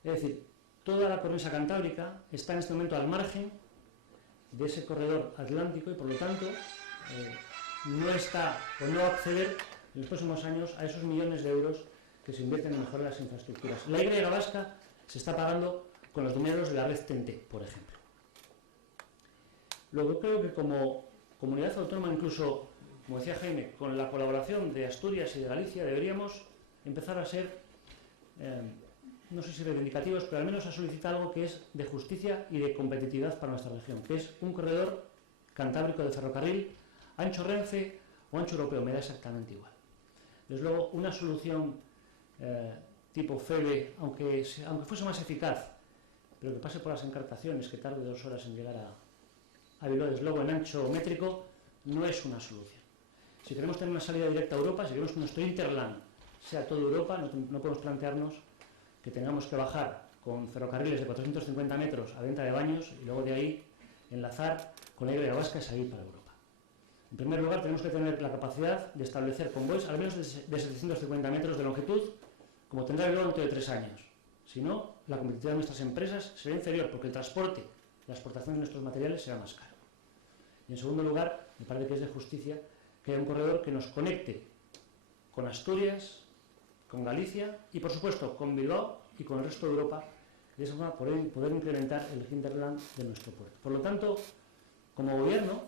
Es decir, toda la cornisa cantábrica está en este momento al margen de ese corredor atlántico y por lo tanto no está o no va a acceder en los próximos años a esos millones de euros que se invierten en mejorar las infraestructuras. La Y vasca se está pagando con los dineros de la red TEN-T, por ejemplo. Luego creo que como comunidad autónoma, incluso, como decía Jaime, con la colaboración de Asturias y de Galicia, deberíamos empezar a ser, no sé si reivindicativos, pero al menos a solicitar algo que es de justicia y de competitividad para nuestra región, que es un corredor cantábrico de ferrocarril, ancho Renfe o ancho europeo, me da exactamente igual. Desde luego, una solución tipo FEBE, aunque fuese más eficaz, pero que pase por las encartaciones, que tarde 2 horas en llegar a Bilbao, desde luego en ancho métrico, no es una solución. Si queremos tener una salida directa a Europa, si queremos que nuestro Interland sea toda Europa, no podemos plantearnos que tengamos que bajar con ferrocarriles de 450 metros a Venta de Baños y luego de ahí enlazar con la Y vasca y salir para Europa. En primer lugar, tenemos que tener la capacidad de establecer convoys al menos de 750 metros de longitud, como tendrá Bilbao dentro de 3 años. Si no, la competitividad de nuestras empresas será inferior porque el transporte, la exportación de nuestros materiales será más caro. Y en segundo lugar, me parece que es de justicia que haya un corredor que nos conecte con Asturias, con Galicia y, por supuesto, con Bilbao y con el resto de Europa, de esa forma poder incrementar el hinterland de nuestro puerto. Por lo tanto, como gobierno,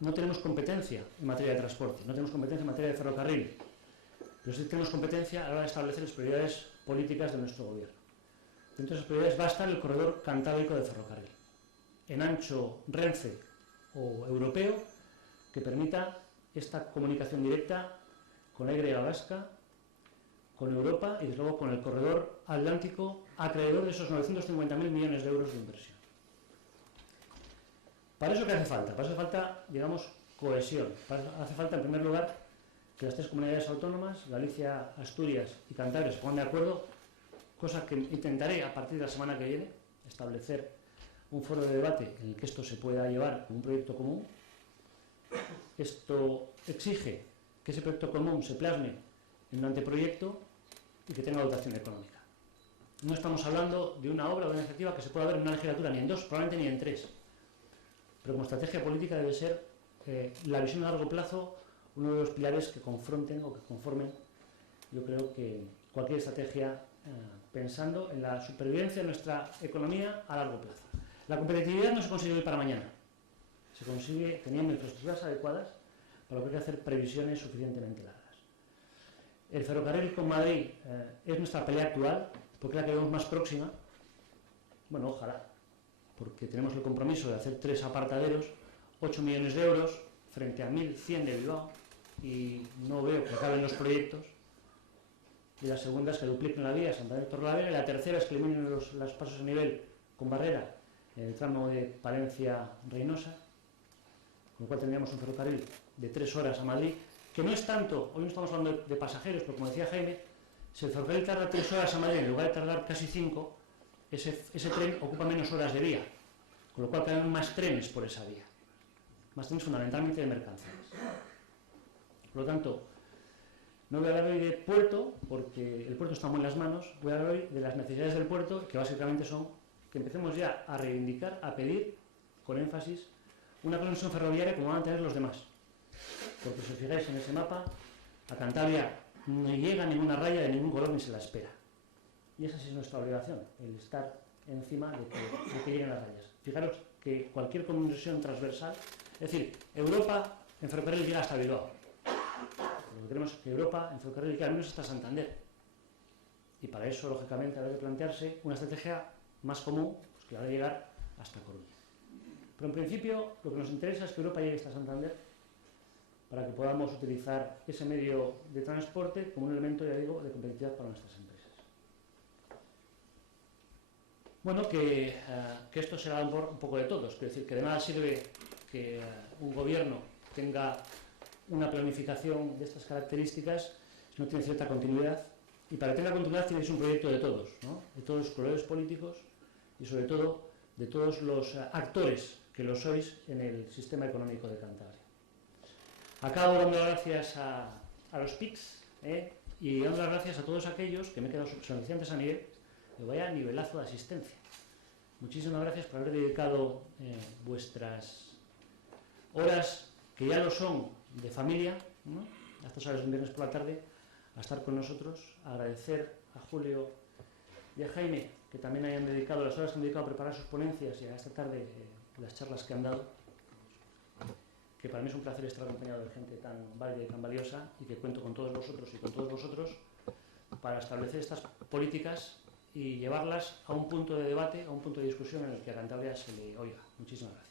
no tenemos competencia en materia de transporte, no tenemos competencia en materia de ferrocarril, pero sí tenemos competencia a la hora de establecer las prioridades políticas de nuestro gobierno. Dentro de esas prioridades va a estar el corredor cantábrico de ferrocarril, en ancho Renfe o europeo, que permita esta comunicación directa con la Y vasca, con Europa y desde luego con el corredor atlántico, acreedor de esos 950.000 millones de euros de inversión. ¿Para eso qué hace falta? Para eso hace falta, digamos, cohesión. Hace falta, en primer lugar, que las 3 comunidades autónomas, Galicia, Asturias y Cantabria, se pongan de acuerdo, cosa que intentaré a partir de la semana que viene, establecer un foro de debate en el que esto se pueda llevar como un proyecto común. Esto exige que ese proyecto común se plasme en un anteproyecto y que tenga dotación económica. No estamos hablando de una obra o de una iniciativa que se pueda ver en una legislatura, ni en 2, probablemente ni en 3. Pero como estrategia política debe ser la visión a largo plazo uno de los pilares que confronten o que conformen, yo creo que cualquier estrategia pensando en la supervivencia de nuestra economía a largo plazo. La competitividad no se consigue hoy para mañana, se consigue teniendo infraestructuras adecuadas, para lo que hay que hacer previsiones suficientemente largas. El ferrocarril con Madrid es nuestra pelea actual, porque es la que vemos más próxima. Bueno, ojalá, porque tenemos el compromiso de hacer 3 apartaderos, 8 millones de euros, frente a 1.100 de Bilbao, y no veo que acaben los proyectos. Y la segunda es que dupliquen la vía Santander-Torrelavega, y la tercera es que eliminen los pasos a nivel con barrera en el tramo de Palencia-Reynosa, con lo cual tendríamos un ferrocarril de 3 horas a Madrid, que no es tanto, hoy no estamos hablando de pasajeros, pero como decía Jaime, si el ferrocarril tarda 3 horas a Madrid en lugar de tardar casi 5, ese tren ocupa menos horas de vía, con lo cual quedan más trenes por esa vía, más trenes fundamentalmente de mercancías. Por lo tanto, no voy a hablar hoy de puerto, porque el puerto está muy en las manos, voy a hablar hoy de las necesidades del puerto, que básicamente son que empecemos ya a reivindicar, a pedir, con énfasis, una conexión ferroviaria como van a tener los demás. Porque si os fijáis en ese mapa, a Cantabria no llega ninguna raya de ningún color ni se la espera. Y esa sí es nuestra obligación, el estar encima de que lleguen las rayas. Fijaros que cualquier conexión transversal, es decir, Europa en ferrocarril llega hasta Bilbao. Lo que queremos es que Europa en ferrocarril llegue al menos hasta Santander. Y para eso, lógicamente, habrá que plantearse una estrategia más común, pues que habrá de llegar hasta Coruña. Pero en principio, lo que nos interesa es que Europa llegue hasta Santander, para que podamos utilizar ese medio de transporte como un elemento, ya digo, de competitividad para nuestras empresas. Bueno, que esto será un poco de todos, quiero decir que de nada sirve que un gobierno tenga una planificación de estas características si no tiene cierta continuidad, y para que tenga continuidad tiene que ser un proyecto de todos, ¿no? De todos los colores políticos y sobre todo de todos los actores que lo sois en el sistema económico de Cantabria. Acabo dando las gracias a los PICs y dando las gracias a todos aquellos que me he quedado suficientes a Miguel, de vaya nivelazo de asistencia. Muchísimas gracias por haber dedicado vuestras horas, que ya lo son, de familia, ¿no? A estas horas de un viernes por la tarde, a estar con nosotros, a agradecer a Julio y a Jaime, que también hayan dedicado las horas que han dedicado a preparar sus ponencias y a esta tarde las charlas que han dado, que para mí es un placer estar acompañado de gente tan válida y tan valiosa, y que cuento con todos vosotros y con todos vosotros para establecer estas políticas y llevarlas a un punto de debate, a un punto de discusión en el que a Cantabria se le oiga. Muchísimas gracias.